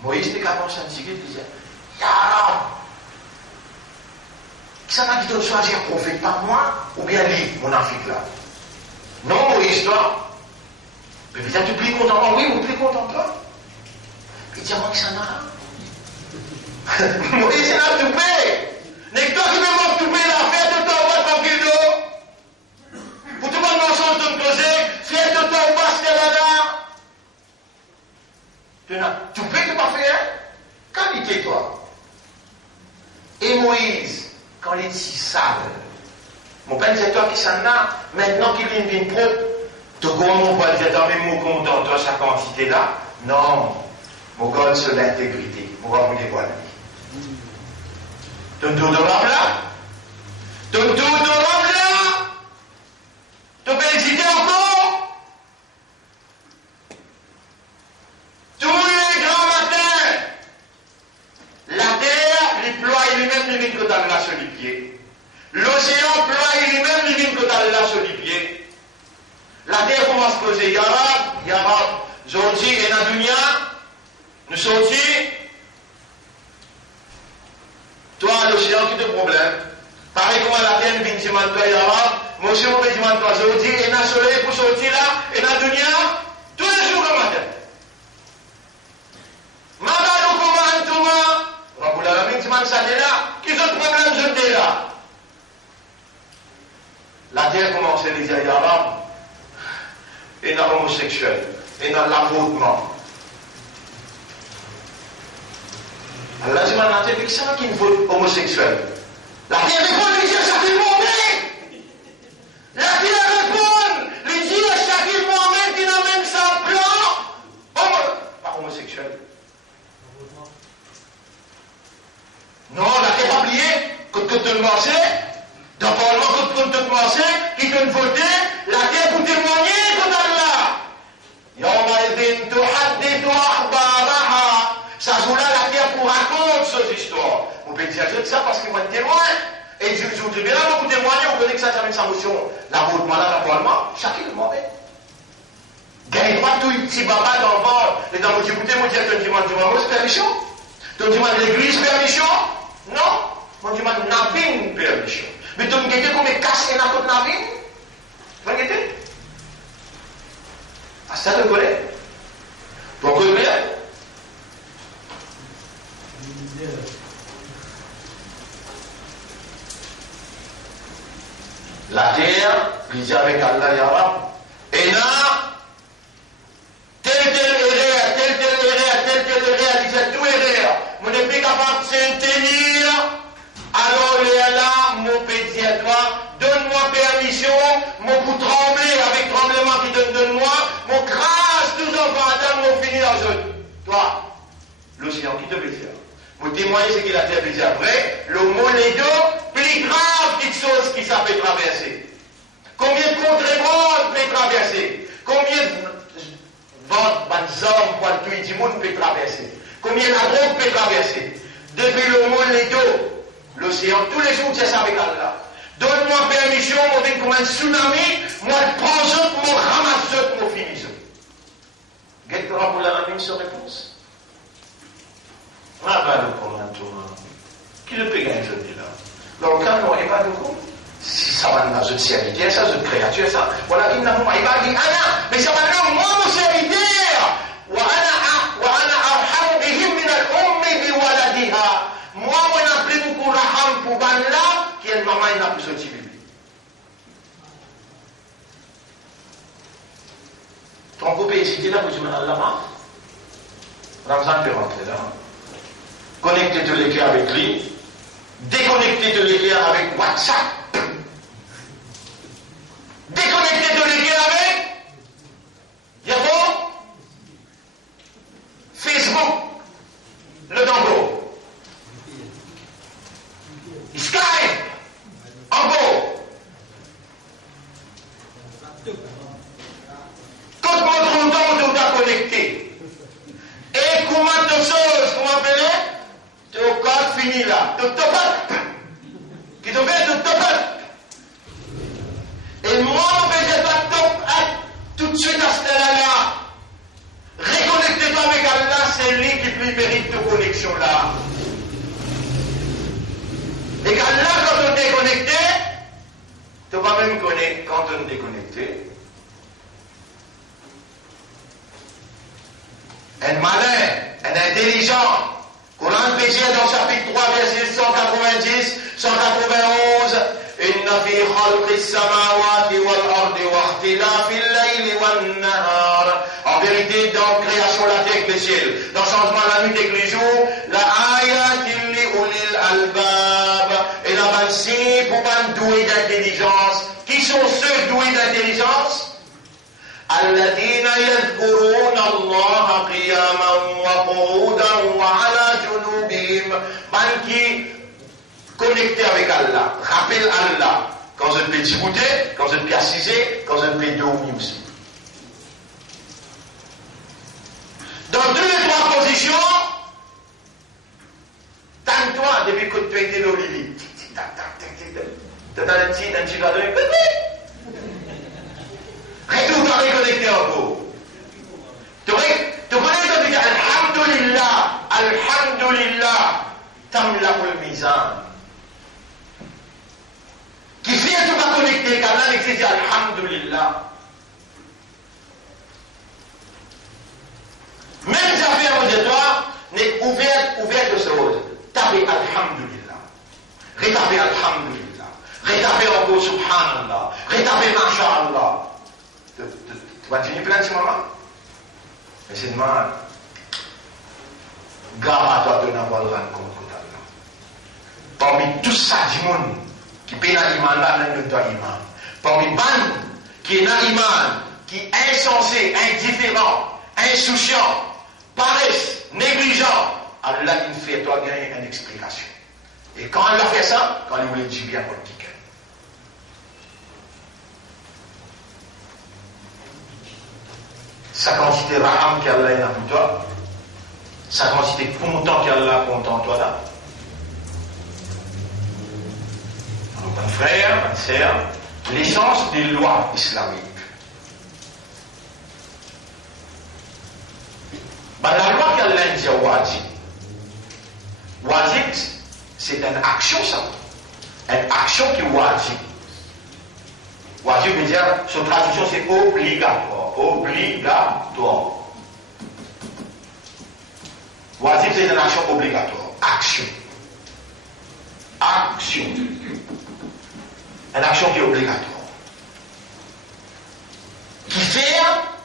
Moïse était capable de sentir qu'il disait, Ya Rab, qui ça m'a dit de choisir prophète par moi ou bien lui, mon Afrique là? Non, Moïse, toi. Mais peut-être tu plus content. Oui, ou plus content toi. Il dit, moi, que ça n'a. Moïse, il a tout fait. N'est-ce pas qui me tout fait là, fais de ton vote tranquille d'eau. Pour tout le monde ensemble de me poser, fais de ton vote là. Tu n'as tout fait, tu n'as pas fait, hein? Qualité, toi. Et Moïse, quand il dit sale, mon père disait, toi qui s'en a, maintenant qu'il vient d'une propre, tu comprends mon père disait, dans mes mots content, toi, sa quantité là? Non. Mon God sur l'intégrité. Mon va vous dévoiler. Tu me doutes de là? Tu me doutes de là? Tu peux hésiter encore? Tous les grands matins, la terre, les ploie lui-même, les mines que dans la sur les pieds. L'océan ploie lui-même, les mines que dans la sur les pieds. La terre commence à poser Yarab, Zoti et Nadunia, nous sortis. Toi, l'océan, qui te problème? Pareil comme la terre, vient de toi, Yarab, moi aussi, on va dire, toi, Zoti, et dans le soleil pour sortir là, et Nadunia, tous les jours comme matin. Mabalou comment Antouma, Raboul Alamin, tu m'as dit là, qui sont les problèmes, je dis là. La terre commence à dire, Yarab, et dans l'homosexuel, et dans l'avortement. Allah dit, la terre, c'est ça qui est une faute homosexuelle. La terre répond, les dieux, ça fait monter. La terre répond, les dieux, ça fait monter, qui n'a même sans plan. Pas homosexuel. Non, la terre pas oublié, quand tu te marches, dans le Parlement, quand tu te marches, qui te voté, la terre pour témoigner contre Allah. يومئذ تحدث أخبارها. Ça joue là la terre pour raconter ces histoires. On peut dire ça parce qu'il va être témoin. Et et je vous dis, bien là, vous témoignez, vous connaissez que ça avec sa motion, la route malade actuellement, chacun le mauvais. Gagne pas tout petit baba d'enfant, et dans mon dit, écoutez, mon directeur dit, moi, c'est permission. Donc, dis-moi, l'église permission? Non. Moi, dis-moi, navine permission. Mais tu me dis, comme il casse et n'a pas de navine? Tu me dis? Ah, ça, tu connais? Pourquoi tu connais? La terre, il dit avec Allah et Arab, et là, tel erreur, il fait tout erreur. Mon n'est plus capable de se tenir. Alors, là, mon petit à toi, donne-moi permission, mon coup trembler avec tremblement qui donne-moi, mon crasse tous enfants, Adam, mon fini dans eux. Toi, l'océan qui te peut dire. Mon témoin, c'est qu'il a fait plaisir après, le mot les deux, plus grave petite chose qui ça peut traverser. Combien de contrebande peut traverser? Combien de ventes, hommes, pour tout le monde peut traverser? Combien de drogue peut traverser? Depuis le mot les deux, l'océan, tous les jours, c'est ça avec Allah. Donne-moi permission, on vient comme un tsunami, moi je prends eux, moi je ramasse eux, moi je finis eux. Qu'est-ce que pour la ramine sans réponse? Ah bah le comment tout. Qui le peut gagner aujourd'hui là? Donc quand on n'est pas de coup, si ça va dans une serviteur, ça, une créature, ça, voilà, il n'a pas dit, Anna, mais ça va dans moi, mon serviteur. Moi, on a pris beaucoup de raham pour là, qui est maman, il n'a plus sorti bébé. Ton copain, si tu es là, vous dites, Allah, Ramzan peut rentrer là. Connectez tous les cœurs avec lui. Déconnectez tous les cœurs avec WhatsApp. Déconnectez tous les cœurs avec Yahoo, Facebook, le Dango. Skype, encore. Tout le monde content de vous connecter. Et comment de choses, comment appeler? Tu as encore fini là. Tu top up. Qui te fait de top up. Et moi, je vais pas top up tout de suite à ce là. Reconnectez-toi avec Allah, c'est lui qui lui mérite de connexion là. Et quand là, quand on est connecté, tu vas même connaître quand on est déconnecté. Un malin, un intelligent. Coran péché dans chapitre 3, verset 190, 191. إن في خلق السماوات والأرض واختلاف الليل والنهار. En vérité, dans la création de la terre et le ciel, dans le changement de la nuit et le jour, la ayatin li ulil albab. Et la bansi pour pas doués d'intelligence. Qui sont ceux doués d'intelligence? الذين يذكرون الله قياما وقعودا وعلى جنوبهم. Man qui connecté avec Allah, rappelle Allah, quand je peux discuter, quand je peux assiser, quand je peux dormir aussi. Dans toutes les trois positions, tente-toi depuis que tu as été dans le lit. Tu as un petit gars de l'économie. Retourne avec connecté encore. Tu connais quand tu dis Alhamdulillah, Alhamdulillah, tamla'ul mizan. Qui fait tout pas connecté, car là, il dit Alhamdulillah. Même si affaire de toi n'est ouverte de choses. Tapez Alhamdulillah. Retapez Alhamdulillah. Retapez encore Subhanallah. Retapez Masha'Allah. Tu vas finir plein de ce moment. Mais c'est demain. Gare à toi de n'avoir le rencontre d'Allah. Parmi tout ça du monde, qui peut dans l'iman là, même de toi iman. Parmi ban qui est dans l'iman, qui est insensé, indifférent, insouciant, paresse, négligent, Allah il fait toi gagner une explication. Et quand il a fait ça, quand il voulait dire bien pour le ticket. Sa quantité raham qu'Allah est dans toi, sa quantité content qu'Allah est content toi là. frères, sœurs, l'essence des lois islamiques. Ben, la loi qu'Allah dit wajib. Wajib, c'est une action, ça. Une action qui est wajib. Wajib veut dire, son traduction c'est obligatoire. Obligatoire. Wajib c'est une action obligatoire. Action. Action. Une action qui est obligatoire. Qui fait,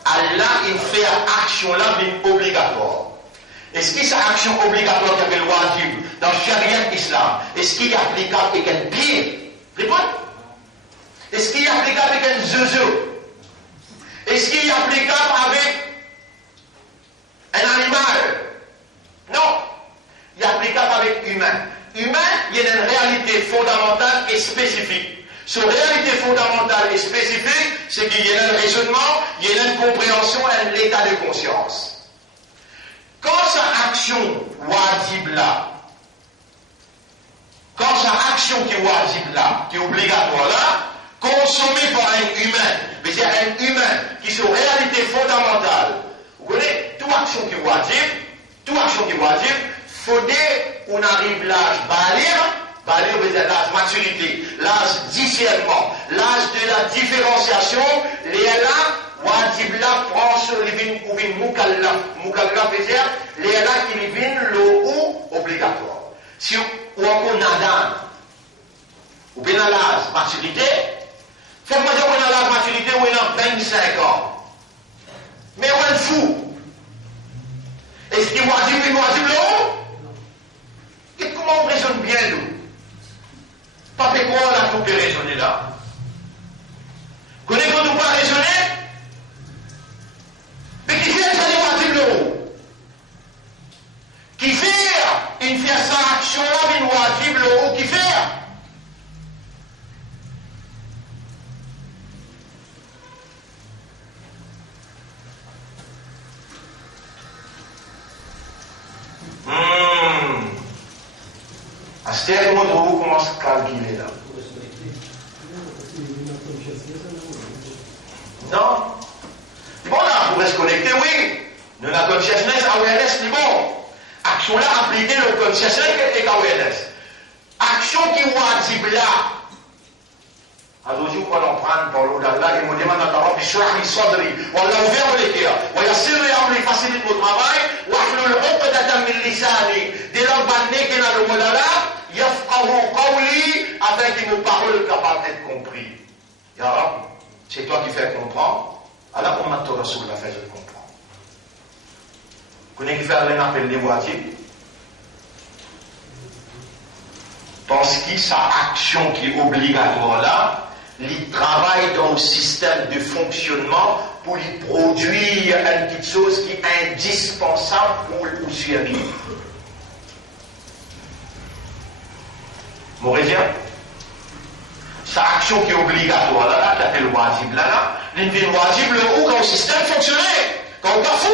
Allah, il fait action là, mais obligatoire. Est-ce que cette action obligatoire qui appelle wajib dans le charia islam, est-ce qu'il est applicable avec un pied? Répondez. Est-ce qu'il est applicable avec un zozo? Est-ce qu'il est applicable avec un animal? Non. Il est applicable avec humain. Humain, il y a une réalité fondamentale et spécifique. Cette réalité fondamentale et spécifique, c'est qu'il y a un raisonnement, il y a une compréhension, un état de conscience. Quand cette action wajib là, quand cette action qui est wajib là, qui est obligatoire là, consommée par un humain, c'est-à-dire un humain qui est une réalité fondamentale, vous connaissez, toute action qui est wajib, faudrait qu'on arrive l'âge balir veut dire l'âge maturité, l'âge discernement, l'âge de la différenciation, les là, wajib là prend sur les vins ou vins mukallaf. Mukallaf veut dire les là qui vins le ou obligatoire. Si ou encore nadam, ou bien à l'âge maturité, faites-moi dire qu'on a l'âge maturité ou on a 25 ans. Mais on est fou. Est-ce qu'il wajib le haut? Et comment on raisonne bien nous? Pas fait quoi on a tout raisonner là? Connaissez-vous pas raisonner? Mais qui fait ça wajib le haut? Qui fait une faire sa action là, une wajib le haut qui fait? C'est comment vous commencez à calculer là. Non. Bon là, vous pouvez se connecter, oui. Nous la consciousness, awareness, c'est bon. Action là, appliquer le consciousness et awareness. Action qui wajib là. Alors, je crois l'en prendre par l'eau d'Allah et me demande à ta puis sois mis sadri. On l'a ouvert le cœur. On a serré à facilite mon travail. On a le honte d'attendre le lisani. Dès lors, banné qu'il a le mot d'Allah. Afin que nos paroles capables d'être compris. Ya Rab, c'est toi qui fais comprendre. Alors on m'a tout Rasoul la fait comprendre. Vous connaissez qui fait un appel des wajib? Parce que sa action qui est obligatoire là, il travaille dans le système de fonctionnement pour lui produire une petite chose qui est indispensable pour le survivre. Morézien, sa action qui est obligatoire là, qui appelle le wajib là, l'invite wajib le haut quand le système fonctionnait, quand on pas fou,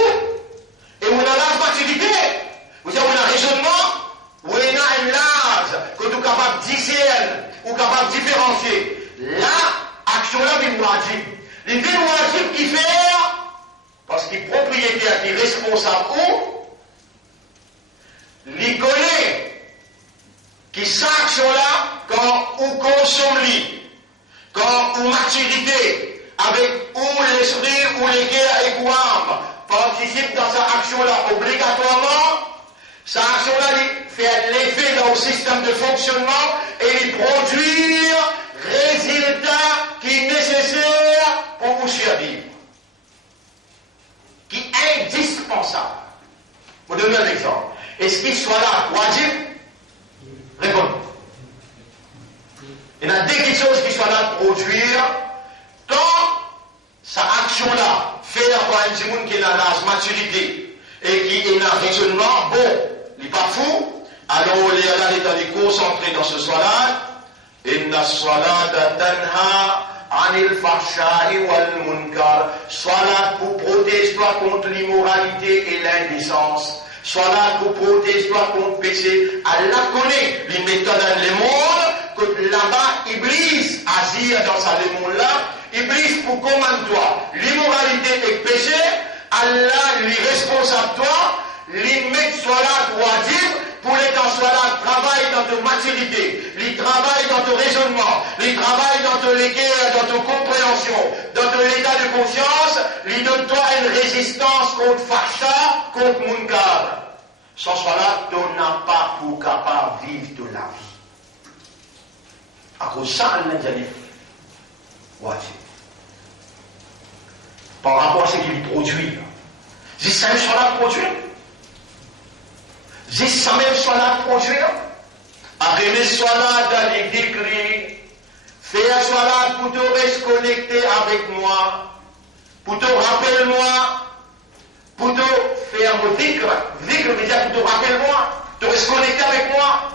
et on a la maturité, vous avez un raisonnement, où on a un large, que nous sommes capables de discerner, ou capables de différencier. Là, action là, c'est wajib. L'invite wajib qui fait, parce qu'il est propriétaire, qui est responsable où, il connaît. Qui s'action là quand on consomme lui, quand on maturité, avec où l'esprit, ou les guerres et l'âme participe dans sa action là obligatoirement, sa action là fait l'effet dans le système de fonctionnement et il produit résultat qui est nécessaire pour vous survivre, qui est indispensable. Pour donner un exemple, est-ce qu'il soit là, wajib? Répondez. Il y a des petites choses qui sont là pour produire, tant sa action-là, faire par un petit monde qui est dans la maturité et qui est dans un raisonnement, bon, il n'est pas fou, alors on est là, il est concentré dans ce salat, inna salata tanha anil fahsha'i wal munkar, salat pour protéger toi contre l'immoralité et l'indécence. Soit là pour protéger, soit contre péché. Allah connaît les méthodes dans le monde, que là-bas, Iblis dire dans ça le monde là, Iblis pour commander toi, l'immoralité et le péché, Allah lui responsable toi, lui met salat wajib, pour les temps salat travaille dans ta maturité, lui travaille dans ton raisonnement, lui travaille dans ton équerre, dans ton compréhension, dans ton état de conscience, lui donne toi une résistance contre Fahsha, contre Munkar. Sans salat, tu n'as pas pour capable de vivre de la vie. À cause de ça, Allah dit wajib. Par rapport à ce qu'il produit. C'est ça même salat produit. C'est ça même salat produit. Après les salats dans les dhikri, fais un salat pour te rester connecté avec moi, pour te rappeler moi, pour te faire mon dhikr. Dhikr veut dire pour te rappeler moi, te rester connecté avec moi.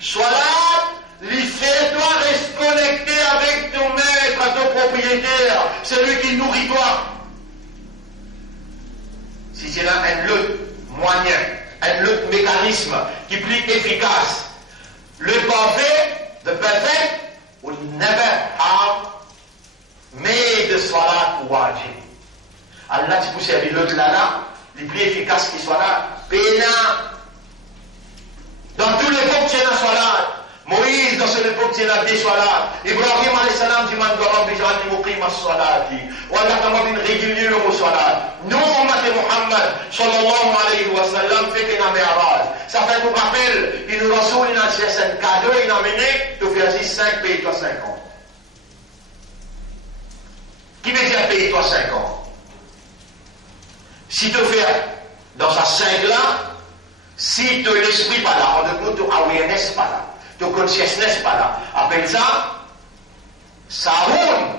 Salat, lui fait-toi rester connecté avec ton maître, ton propriétaire, celui qui nourrit toi. Si c'est là un autre moyen, un autre mécanisme qui est plus efficace, le parfait, the perfect, will never have made the salat wajib. Allah, si vous servez l'autre là, le plus efficace qui soit là, pénal. Dans tous les époques, c'est la salat. Moïse, dans cette époque, c'est la désolade. Ibrahim, alayhi salam, dit, man, doit rabbi, j'en ai muqim as-salati. Ou Allah, t'as mis régulier le mot salat. Nous, ummat de Muhammad, sallallahu alayhi wa sallam, fait qu'il a mi'raj. Certains nous rappellent, il nous rasoul, il a un cadeau, il a amené, tu fais assis 5, paye-toi 5 ans. Qui veut dire paye-toi 5 ans? Si tu fais dans sa 5 là, si tu l'esprit pas là, en de ton awareness pas là, de consciousness pas là. Appelle ça Sahoun.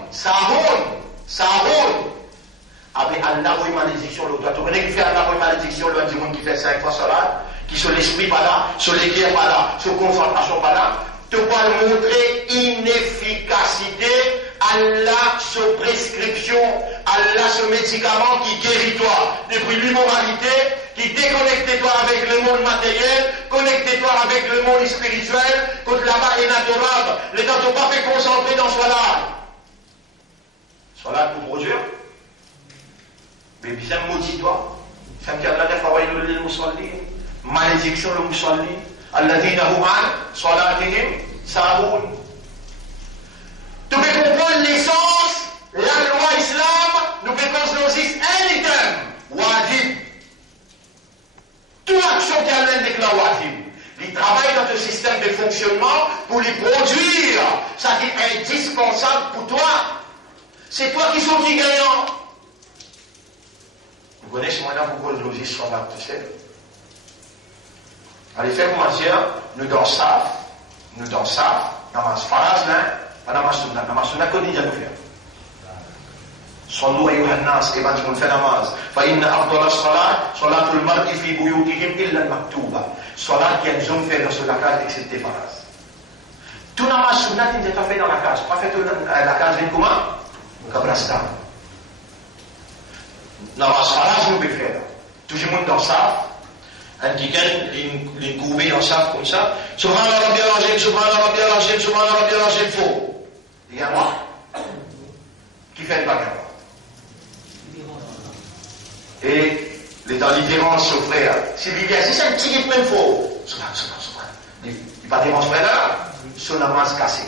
Avec Allah ou malédiction, l'autre. Tu connais qui fait Allah ou malédiction, l'autre du monde qui fait 5 fois cela, qui sur l'esprit pas là, sur les guerres pas là, sur concentration pas là. Tu vas montrer inefficacité, Allah sur prescription, Allah sur médicament qui guérit toi. Depuis l'immoralité, qui déconnecte toi avec le monde matériel, connecte toi avec le monde spirituel, contre là-bas est naturel. Les gens ne pas fait concentrer dans Salat. Salat pour produire. Mais bien maudit-toi. Ça me dit Allah le musalli. Malédiction le musalli. Alladhina hum an salatihim sahun. Tu peux comprendre l'essence, la loi islam, nous pouvons considérer un item, wajib. Toute action qui a l'air déclare wajib. Il travaille dans le système de fonctionnement pour lui produire. Ça qui est indispensable pour toi. C'est toi qui sortis gagnant. Vous connaissez maintenant pourquoi le logis soit là, tu sais. Allez, faire comment dire, nous dansons, namaz faraz là, namaz sunnah, qu'on dit à nous faire. صلوا أيها الناس إذا أنتم في نماز فإن أفضل الصلاة صلاة المرء في بيوتهم إلا المكتوبة صلاة qui est zoom fait dans la case excepté faraz. Tout namaz sunnah qui est fait dans la case, pas fait la case de comment? Kabristan. Namaz faraz nous peut faire. Tout le monde dans ça. Un qui gagne les courbés en salle comme ça. Subhanallah Rabbil Azim, Subhanallah Rabbil Azim, Subhanallah Rabbil Azim, faux. Il y a moi qui fait le bagarre. Et les dans les dérange au frère. S'il dit bien, si c'est un petit qui même faux. Il ne va pas déranger frère là. Son namaz cassé.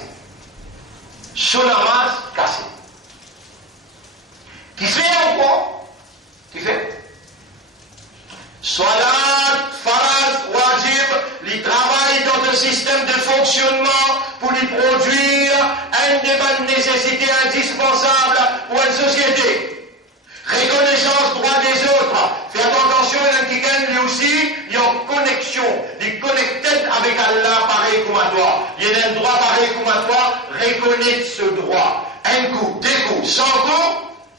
Qui fait ou quoi? Qui fait? Salat, faraz, wajib, il travaille dans le système de fonctionnement pour lui produire une nécessité indispensable pour une société. Reconnaissance droit des autres. Faire attention, il lui aussi, il y a une connexion. Il est connecté avec Allah pareil comme à toi. Il y a un droit pareil comme à toi. Reconnaître ce droit. Un coup, 2 coups, 100 coups,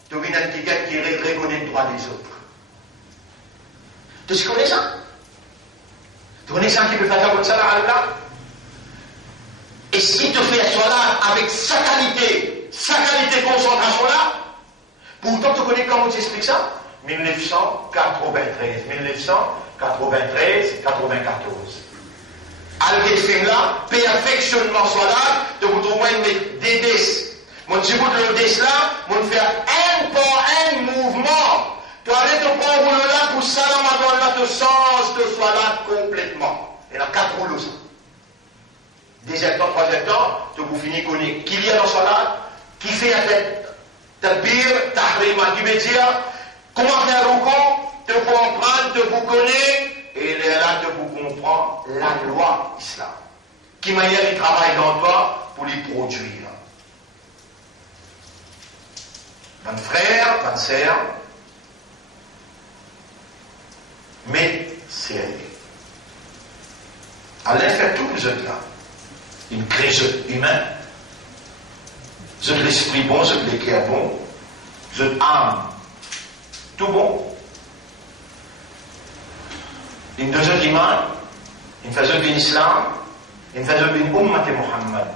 tu viens un qui reconnaît le droit des autres. Tu connais ça? Tu connais ça qui peut faire comme ça à Allah? Et si tu fais cela avec sa qualité de concentration là, pourtant tu connais comment tu expliques ça? 1993, 94. Avec ce film là, perfectionnement soit là, tu peux trouver des Mon petit bout de l'islam, mon faire un par un mouvement. Tu allais te prendre rouleau là pour salam à là, te sens, te soit là complètement. Il y a 4 rouleaux ça. Deuxième temps, troisième temps, tu vous finir connaître qui y a dans ce salat, qui fait tabir, tahrim, qui veut dire comment faire un coup, te comprendre, te vous connaître, et là, te vous comprendre la loi islam. Qui manière il travaille dans toi pour les produire. Mon frère, ma sœur, mais sérieux. Allez faire tout vous êtes là. Une crise humaine. Vous êtes l'esprit bon, vous êtes le cœur bon, vous êtes âme. Tout bon. Une deuxième iman, une faisait bin islam, une faisait bin ummat Muhammad,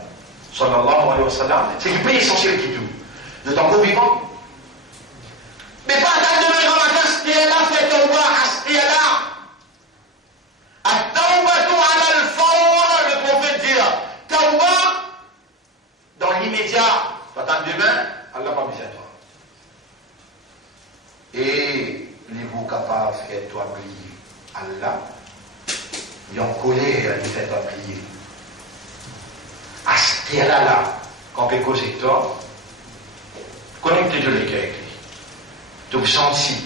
sallallahu alayhi wa sallam, c'est le plus essentiel qui tout. De ton corps vivant. Mais pas tant de me ramader, c'était là, fait tawba, c'était là. At-tawbatu ala al-fawr, le prophète dit, tawba, dans l'immédiat, t'attends demain, Allah pas besoin de toi. Et les vous capables de faire toi prier Allah, ils ont collé à lui faire toi prier. À ce là, quand on peut causer avec toi, connectez de l'écart avec lui. Donc senti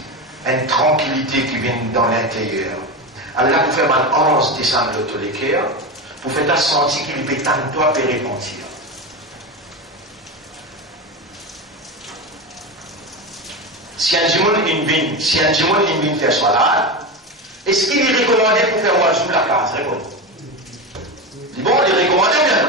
une tranquillité qui vient dans l'intérieur. Allah vous fait mal 11 décembre de l'écart, vous faites un senti qu'il peut tant toi pour repentir. Si un jour il vient faire salat, est-ce qu'il est recommandé pour faire oiseau la case? Répondez. Dis bon, il est recommandé bien.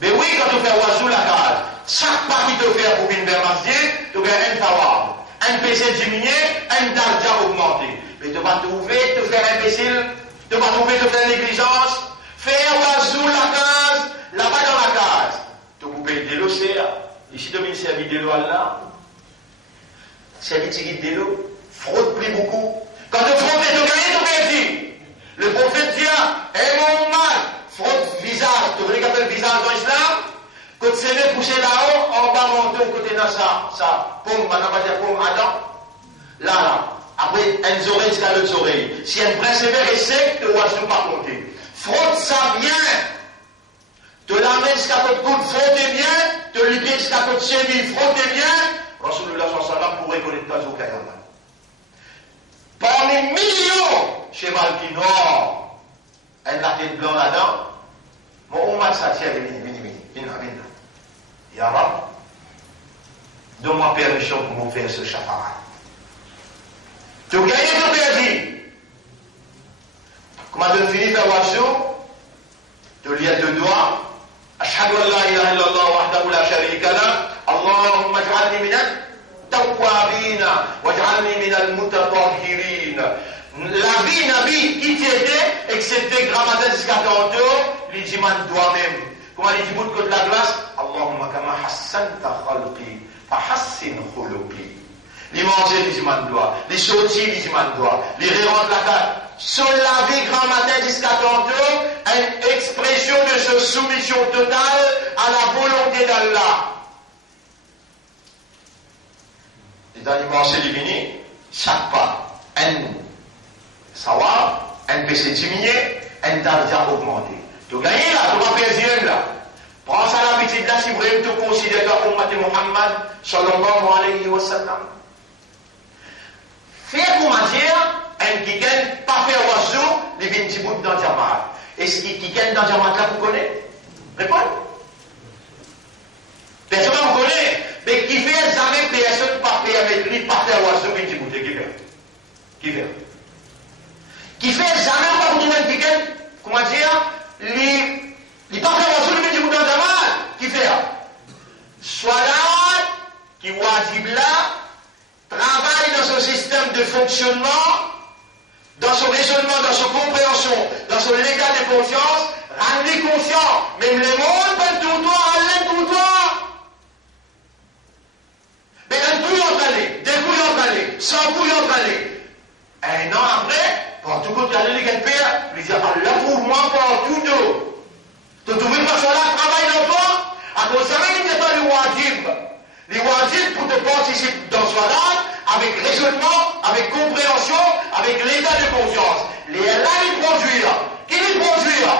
Mais oui, quand tu fais oiseau la case, chaque pas qui te fait pour venir vers masjid, tu gagnes un tawab. Un PC diminué, un darja augmenté. Mais tu vas trouver, te faire imbécile, tu vas trouver, te faire négligence, faire oiseau la case, là-bas dans la case. Tu peux payer de l'eau, c'est là. Ici, tu viens servir de l'eau à là. Servir de l'eau, frotte plus beaucoup. Quand tu frottes, tu gagnes, tu gagnes. Le prophète dit, mon mal, frotte visage. Tu veux regarder le visage dans l'islam? Quand tu sais pousser là-haut, on va monter au côté de ça. Pomme, maintenant, on va dire pomme, Adam. Là. Après, une oreille jusqu'à l'autre oreille. Si un persévère et sec, tu ne vas pas compter. Frotte ça bien. Tu l'amènes jusqu'à ton coude, frottez bien. Tu l'utilise jusqu'à ton cheville, frottez bien. Rasulullah sallallahu alayhi wa sallam pourrait connaître ta zokayama. Parmi millions, cheval qui noir, un la tête blanc là-dedans, mon ummat ça tient, viens. Ya Rab, donne-moi permission pour me faire ce chafarat. Tu gagnes ton perdu. Comment tu finis ta voiture? Tu lis à deux doigts. Ashhadu an la ilaha illallah wahdahu la sharika lah. Allahumma ij'alni min at-tawwabin waj'alni min al-mutatahhirin. La vie Nabi qui t'était, excepté Grammatin jusqu'à tantôt, il dit man toi-même. Comment il dit bout de la glace? Allahumma kama hassanta khalqi fa hassin khuluqi. Les manger, les imams doigts. Les sortir, les imams doigts. Les rentrent la carte. Sur la vie grand matin jusqu'à tantôt, une expression de cette soumission totale à la volonté d'Allah. Et dans les manger divini, chaque pas, un savoir, un PC diminué, un darja augmenté. Tu gagnes là, tu vas perdre là. Prends ça l'habitude là si vous voulez te considérer comme Ummati Muhammad, sallallahu alayhi wa sallam. Faire comment dire, un qui gagne pas faire oiseau, les 20 bouts dans Jamaat. Est-ce qui gagne dans Jamaat là, vous connaissez? Répondez. Personne ne vous connaît, mais qui fait jamais personne pas faire avec lui, pas faire oiseau, 20 bouts, qui fait? Qui fait jamais pas vous dire qui gagne, comment dire, les pas faire oiseau, les 20 bouts dans Jamaat, qui fait? Soit là, qui wajib là, travaille dans son système de fonctionnement, dans son raisonnement, dans son compréhension, dans son état de conscience, rendre conscient. Même le monde peut tout toi, aller tout toi. Mais un coup entraîné, deux coups entraînés, 100 coups entraînés. Un an après, pour tout côté aller les pères, ils disent Allah pour moi pour tout d'eau. Tu trouves pas cela travaille dans toi, à cause de ça, il n'est pas le wajib. t'invite pour te participer dans ce soir avec raisonnement, avec compréhension, avec l'état de conscience. Les là, les produire. Qui les produire?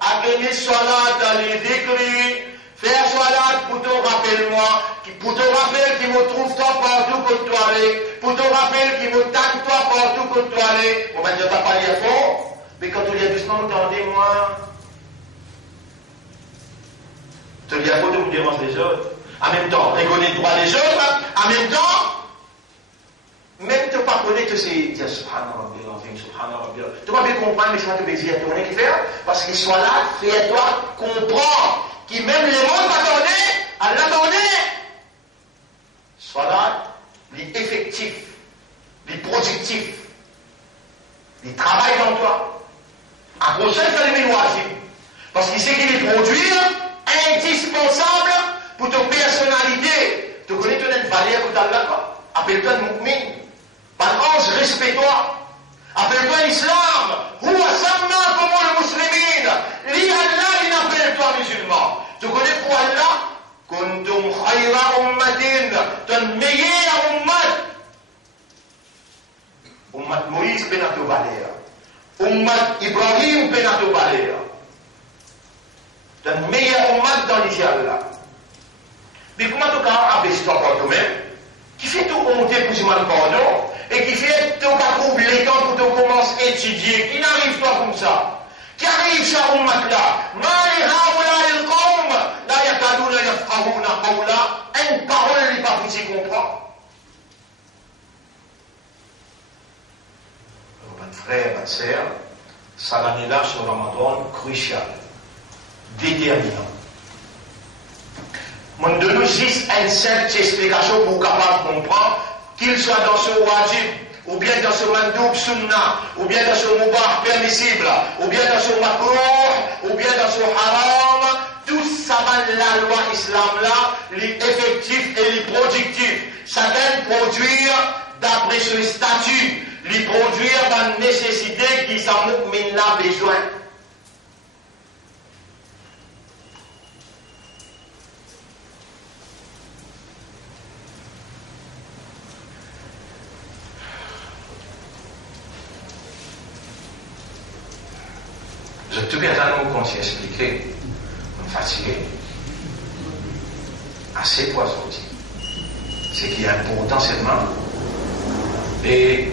À gagner salat dans les écrits, faire salat pour te rappeler moi, pour te rappeler qu'il me trouve toi partout que toi aller, pour te rappeler qu'il me tente toi partout que toi aller. Bon, ben, je t'ai pas dit fort, mais quand tu dis doucement, entendez-moi. Tu dis à quoi de vous dérange les autres? En même temps, reconnaître le droit des autres, en même temps, même te pas connaître, c'est dire subhanallah, subhanallah. Tu vas bien comprendre, mais je vais te dire, tourner qui fait, parce qu'il soit là, fais-toi comprendre, qui même les mondes m'attendaient, à l'attendait. Soit là, l'effectif, les productifs, les travail dans toi. À prochain, il fallait mémoiser. Parce qu'il sait qu'il est produit, indispensable pour ta personnalité. Tu connais ton valeur que tu as là, appelle-toi le mu'min. Par ange, respecte-toi. Appelle-toi l'islam. Huwa sammakum al-muslimin. Li Allah, il appelle-toi musulman. Tu connais pour Allah? Kuntum khayra ummatin. Ton meilleur ummat. Ummat Moïse benato balea. Ummat Ibrahim benato balea. Ton meilleur ummat dans l'Israël. Mais comment tu as investi-toi par toi-même? Qui fait tout monter pour ce mal pardon? Et qui fait tout trouver les temps pour tu commences à étudier, qui n'arrive pas comme ça, qui arrive ça au mat-là, une parole n'est pas possible de comprendre. Mes frères, mes sœurs, ça l'année là sur Ramadan, crucial, déterminant. Mon de nous juste une simple explication pour capable de comprendre qu'il soit dans ce wajib, ou bien dans ce mandoub sunnah, ou bien dans ce mubah permissible, ou bien dans ce makrouh, ou bien dans ce haram, tout ça va la loi islam là, les effectifs et les productifs. Ça va produire d'après ce statut, les produire dans la nécessité qui s'en a besoin. Je te bien un mot qu'on s'est expliqué, on est fatigué, assez poisson aussi. C'est qu'il y a important seulement, et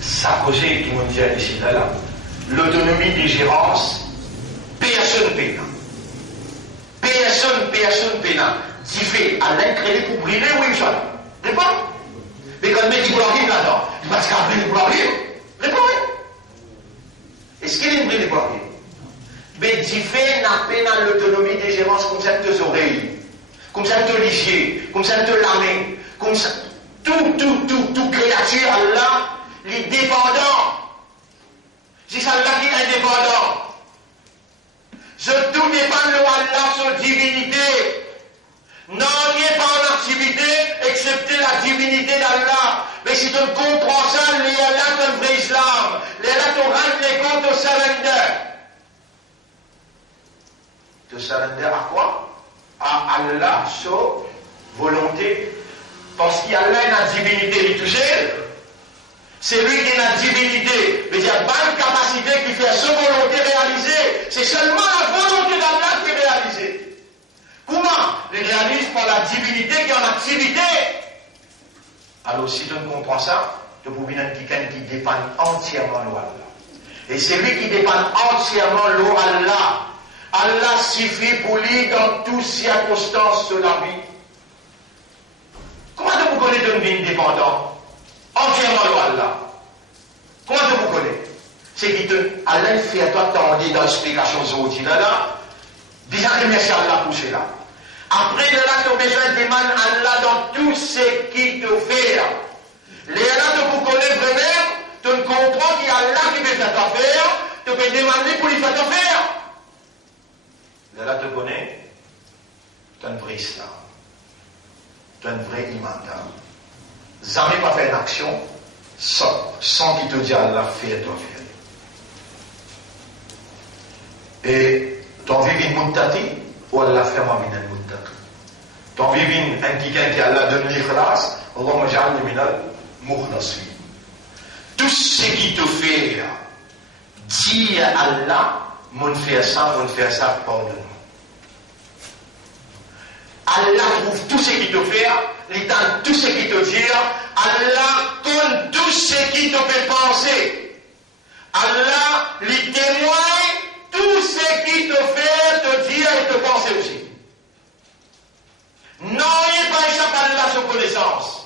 ça causait tout le monde dit ici là, l'autonomie de gérance, personne pénal. Personne pénal. Qui fait à l'incrédit pour briller, oui, ça. Réponds. Mais quand il dit pour arriver là-dedans, parce qu'après pour arriver, réponds. Est-ce qu'il est brillé pour arriver? Mais qui fait n'a pas l'autonomie de gérance comme ça de oreilles, comme ça de ligier, comme ça de lamé, comme ça. Tout créature là, les dépendants. C'est ça là qui est indépendant. Je tout dépend de Allah, son divinité. Non, il n'y a pas en activité, excepté la divinité d'Allah. Mais si tu comprends ça, il y a là ton vrai islam. Il y a là ton rendre les comptes au surrender. Tu surrender à quoi? À Allah, sa volonté. Parce qu'il y a là une divinité, il touche. C'est lui qui a la divinité. Mais il y a pas une capacité qui fait sa volonté réalisée. C'est seulement la volonté d'Allah qui est réalisée. Comment? Les réalise par la divinité qui est en activité. Alors si tu ne comprends ça, tu peux venir quelqu'un qui dépend entièrement de Allah. Et c'est lui qui dépend entièrement de Allah. Allah suffit pour lui dans toutes circonstances de la vie. Comment tu vous connaissez d'une vie indépendante? Entièrement de Allah. Comment tu vous connaissez? C'est qu'il te. Allah fait à toi t'en dans l'explication zooti là. Déjà que merci Allah pour cela. Après de là, tu as besoin de demander à Allah dans tout ce qu'il te fait. Les Allah te vous connaissent vraiment, tu ne comprends qu'il y a Allah qui peut faire ta faire, tu peux demander pour lui faire ta faire. Les Allah te connaît, tu as un vrai islam, tu as un vrai iman. Jamais pas faire une action sans qu'il te dise à Allah, fais-toi faire. Et tu as envie d'une moutati, ou Allah fait moi une moutati. Ton vivin, un qui Allah donne l'ikhlas, Allahumma ja'alni minal mukhlassin. Tout ce qui te fait dire à Allah, mon faire ça, pardonne-moi. Allah trouve tout ce qui te fait, il donne tout ce qui te dit, Allah donne tout ce qui te fait penser. Allah lui témoigne tout ce qui te fait te dire et te penser aussi. Non, il n'est pas échappé à Allah sur connaissance.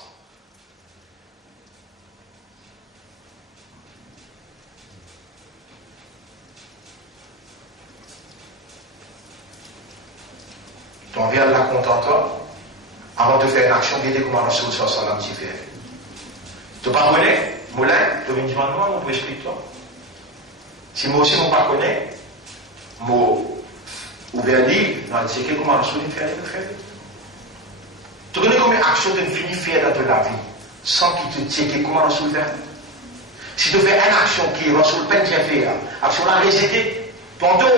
Tu en viens à Allah content toi, avant de faire une action, bien comment Rasul sallallahu alayhi wa sallam fait. Tu ne connais pas, Moulin, tu viens dire moi, on peut expliquer toi. Si moi aussi, je ne connais pas, je ouvert le livre, je sais comment Rasul fait. Tu connais combien d'actions tu finis faire dans ta vie, sans qu'il te dise comment Rasul fait. Si tu fais une action qui est Rasul peine bien fait, action la réciter, tantôt,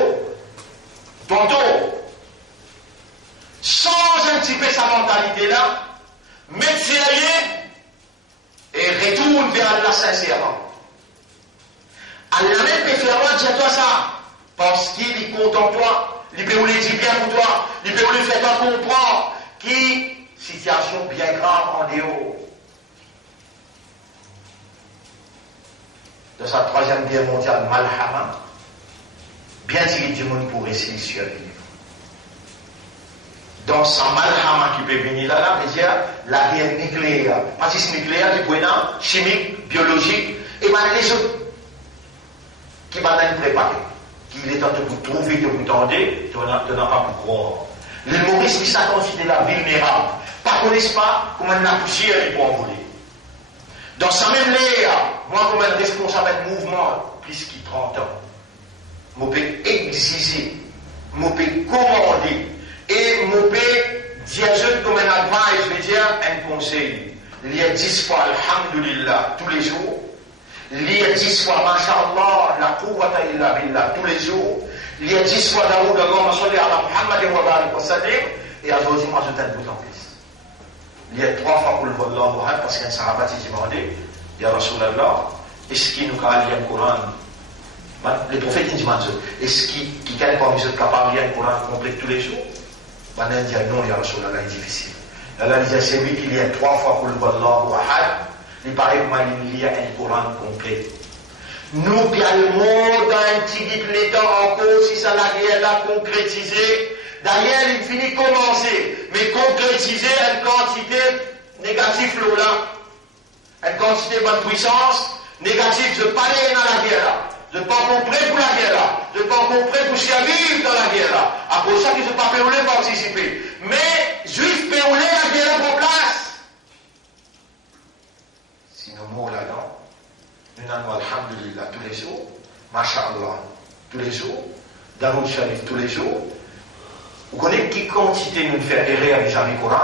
sans un petit peu sa mentalité là, mettre sérieux et retourne vers Allah sincèrement. Allah même peut faire moi dire toi ça, parce qu'il est content toi, il peut vous le dire bien pour toi, il peut vous le faire toi comprendre qui situation bien grave en dehors. De sa troisième guerre mondiale, Malhama, bien tiré du monde pour essayer de survivre. Donc, sans Malhama qui peut venir là, veut dire la guerre nucléaire. Matrice nucléaire, du point chimique, biologique, et bien les autres qui vont être préparés, qui est en train de vous trouver, de vous tendre, tu n'as pas pour croire. Les Maurice qui sont considérés vulnérables, pas connaissent pas comment la poussière est pour envoler. Dans sa même l'air, moi comme un responsable de mouvement, plus de 30 ans, je peux exiger, je peux commander, et je peux dire comme un advice, je veux dire un conseil. Il y a 10 fois Alhamdulillah tous les jours. Il y a 10 fois Masha'Allah, la quwwata illa billah tous les jours. Il y a 10 fois Daoud, Allahumma salli ala Muhammad wa barik wa sallim. Et aujourd'hui, moi je t'aide tout en plus. Il y a 3 fois pour le Wallahu ahad, parce qu'un sahabat s'est demandé, Ya Rasulallah, est-ce qu'il nous a lu le Coran? Les prophètes disent, est-ce qu'il est parmi ceux capables de lire le Coran complet tous les jours? Il dit non, Ya Rasulallah, c'est difficile. Allah dit, c'est lui qui lit 3 fois pour le Wallahu ahad, il paraît que il lit un Coran complet. Nous, bien le monde, un petit guide l'état encore, si ça l'a guerre là concrétisé. D'ailleurs, il finit commencer, mais concrétiser une quantité négative là, une quantité de bonne puissance, négative, je parlais dans la guerre là, je ne pas compris pour la guerre là, je ne pas compris pour survivre dans la guerre là. À cause de ça, ils ne sont pas payés participer. Mais, juifs payés la guerre pour place. Si nos mots là, non, nous avons alhamdulillah tous les jours, masha'Allah tous les jours, Daroud Sharif tous les jours. Vous connaissez qui quantité nous fait errer vis-à-vis du Coran?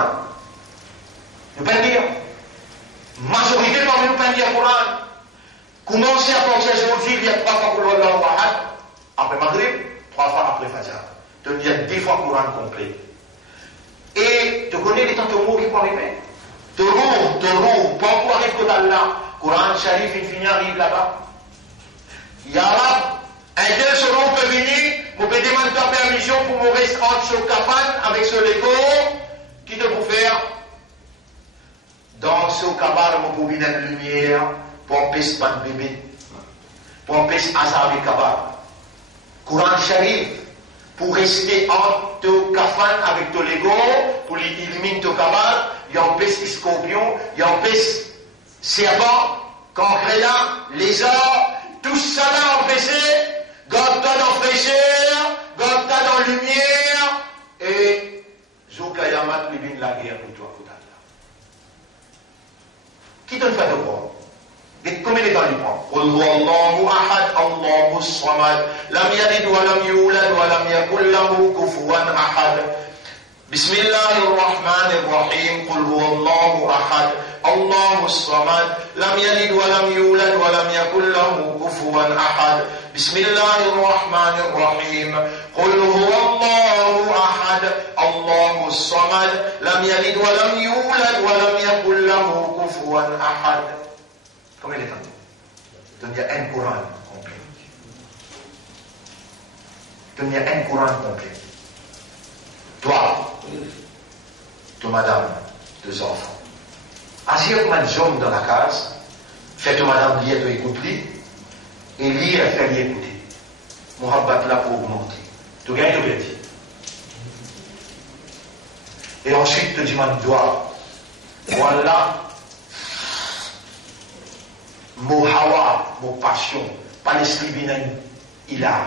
Nous pouvons dire. Majorité parmi nous pouvons dire le Coran. Commencez à penser aujourd'hui, il y a 3 fois pour l'Allah Wahad, après Maghrib, 3 fois après Fajr. Donc il y a 2 fois le Coran complet. Et tu connais les temps de mots qui vont arriver? De roux, pas encore arriver côté d'Allah. Coran Sharif, il finit arrive là-bas. Ya Rab, un tel selon peut venir, vous pouvez demander ta permission pour me rester entre ce cabane avec ce Lego, qui te vous faire dans ce cabane, vous pouvez mettre une lumière pour empêcher pas de bébé, pour empêcher hasard de cabane. Coran Sharif, pour rester entre le cabane avec le Lego, pour éliminer le cabane, il empêche les scorpions, il empêche serpents, cancrélats, lézards, tout ça là empêché. God t'a dans fraîcheur, God t'a dans lumière, et Zoukayamat lui vient la guerre pour toi, Koudalla. Qui te fait de quoi? Combien de temps il prend? Allahu ahad, Allahu samad, lam yalid wa lam yulad wa lam yakul lahu kufuwan ahad. بسم الله الرحمن الرحيم قل هو الله أحد الله الصمد لم يلد ولم يولد ولم يكن له كفوا أحد بسم الله الرحمن الرحيم قل هو الله أحد الله الصمد لم يلد ولم يولد ولم يكن له كفوا أحد. Comment il est entendu? Donc il y a un Coran complet. Donc il y a un Coran complet. Toi, ton madame, deux enfants. Assis comme un homme dans la case, fais ton madame lire, tu écoutes lui, et lire, fais lui écouter. Mohabbat là pour augmenter. Tu gagnes ou bien dit. Et ensuite, tu demandes doigt. Voilà. Mon hawa, mon passion, palestinienne, il a.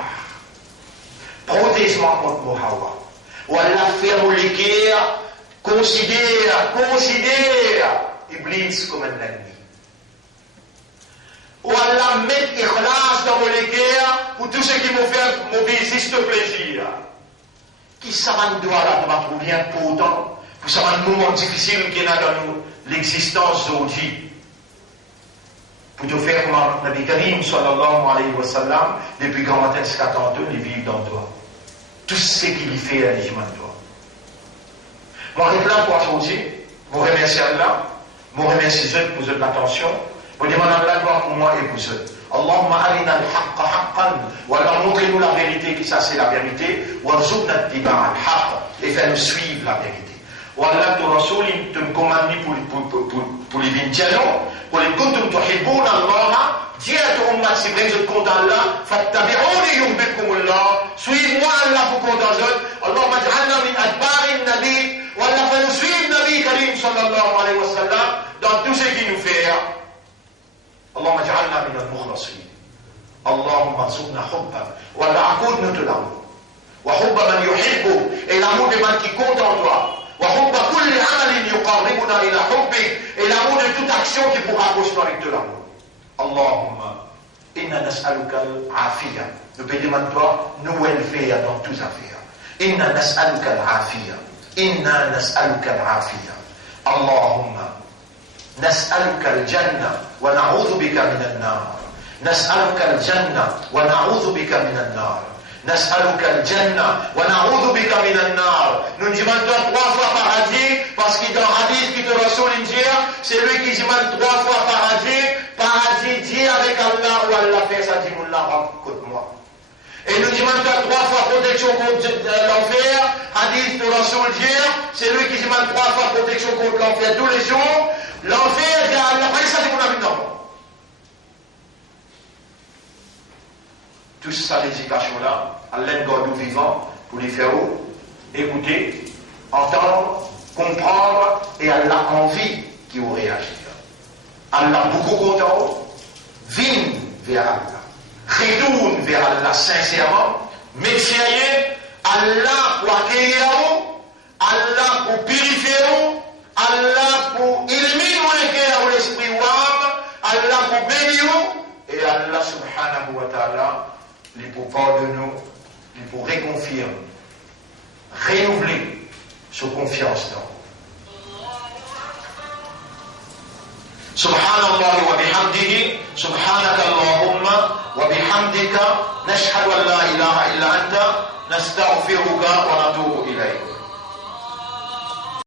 Protège-moi contre mon hawa. Voilà, faire le guerre, considère Iblis comme un ennemi. Voilà, mettre ikhlas dans mon guerre pour tout ce qui me fait mauvais juste plaisir. Qui s'amène doit là, tu vas trouver un important pour ça un moment difficile qu'il y a dans nous, l'existence aujourd'hui. Pour te faire comme Nabi Karim sallallahu alayhi wa sallam, depuis grand matin jusqu'à tantôt, il vit dans toi. Tout ce qu'il fait à l'ijman de toi. Moi, je réclame pour aujourd'hui, je remercie Allah, je remercie ceux pour votre attention, je demande à Allah pour moi et pour ceux. Allahumma arina al-haqqa haqqan, ou alors montrez-nous la vérité, que ça c'est la vérité, ou arzoukna al-tiba al-haqq, et fais-nous suivre la vérité. والله الرسول تمكمني pour les vindiano pour les كنتم تحبون الله جاءت أمة سبرين je compte Allah فاتبعوني يحببكم الله suivez-moi Allah vous compte en اللهم اجعلنا من أتباع النبي والله فنسوي النبي كريم صلى الله عليه وسلم dans tout ce qu'il nous fait اللهم اجعلنا من المخلصين اللهم ارزقنا حبك والله accorde-nous de l'amour وحب من يحبه et l'amour de man qui compte en toi وحب كل عمل يقربنا إلى حبك et l'amour de toute action qui pourra rapprocher avec de l'amour. Allahumma inna nas'aluka al-afiyya. Nous demandons toi nous élever dans toutes affaires. Inna nas'aluka al-afiyya. Inna nas'aluka al-afiyya. Allahumma nas'aluka al-jannah wa na'udhu bika min an-nar. Nas'aluka al-jannah wa na'udhu bika min an-nar. نسألك الجنة ونعوذ بك من النار. Nous demandons 3 fois paradis parce que dans le hadith qui te Rasoul dit, c'est lui qui demande 3 fois paradis dit avec Allah ou Allah fait ça, dit Mullah, écoute-moi. Et nous demandons 3 fois protection contre l'enfer. Hadith de Rasoul dit, c'est lui qui demande 3 fois protection contre l'enfer tous les jours. L'enfer, Allah fait ça, dit Mullah. Toute cette éducation-là, Allah garde nous vivants pour les faire écouter, entendre, comprendre et Allah envie qui ont réagi. Allah beaucoup content, vigne vers Allah, retourne vers Allah sincèrement, méfiez Allah pour accueillir, Allah pour purifier, Allah pour éliminer le cœur ou l'esprit ou l'âme, Allah pour bénir et Allah subhanahu wa ta'ala les pour pardonner, les pour réconfirmer, renouveler sa confiance dans. Subhanallah wa bihamdihi, subhanaka Allahumma wa bihamdika, nashhadu an la ilaha illa anta, nastaghfiruka wa natubu ilayk.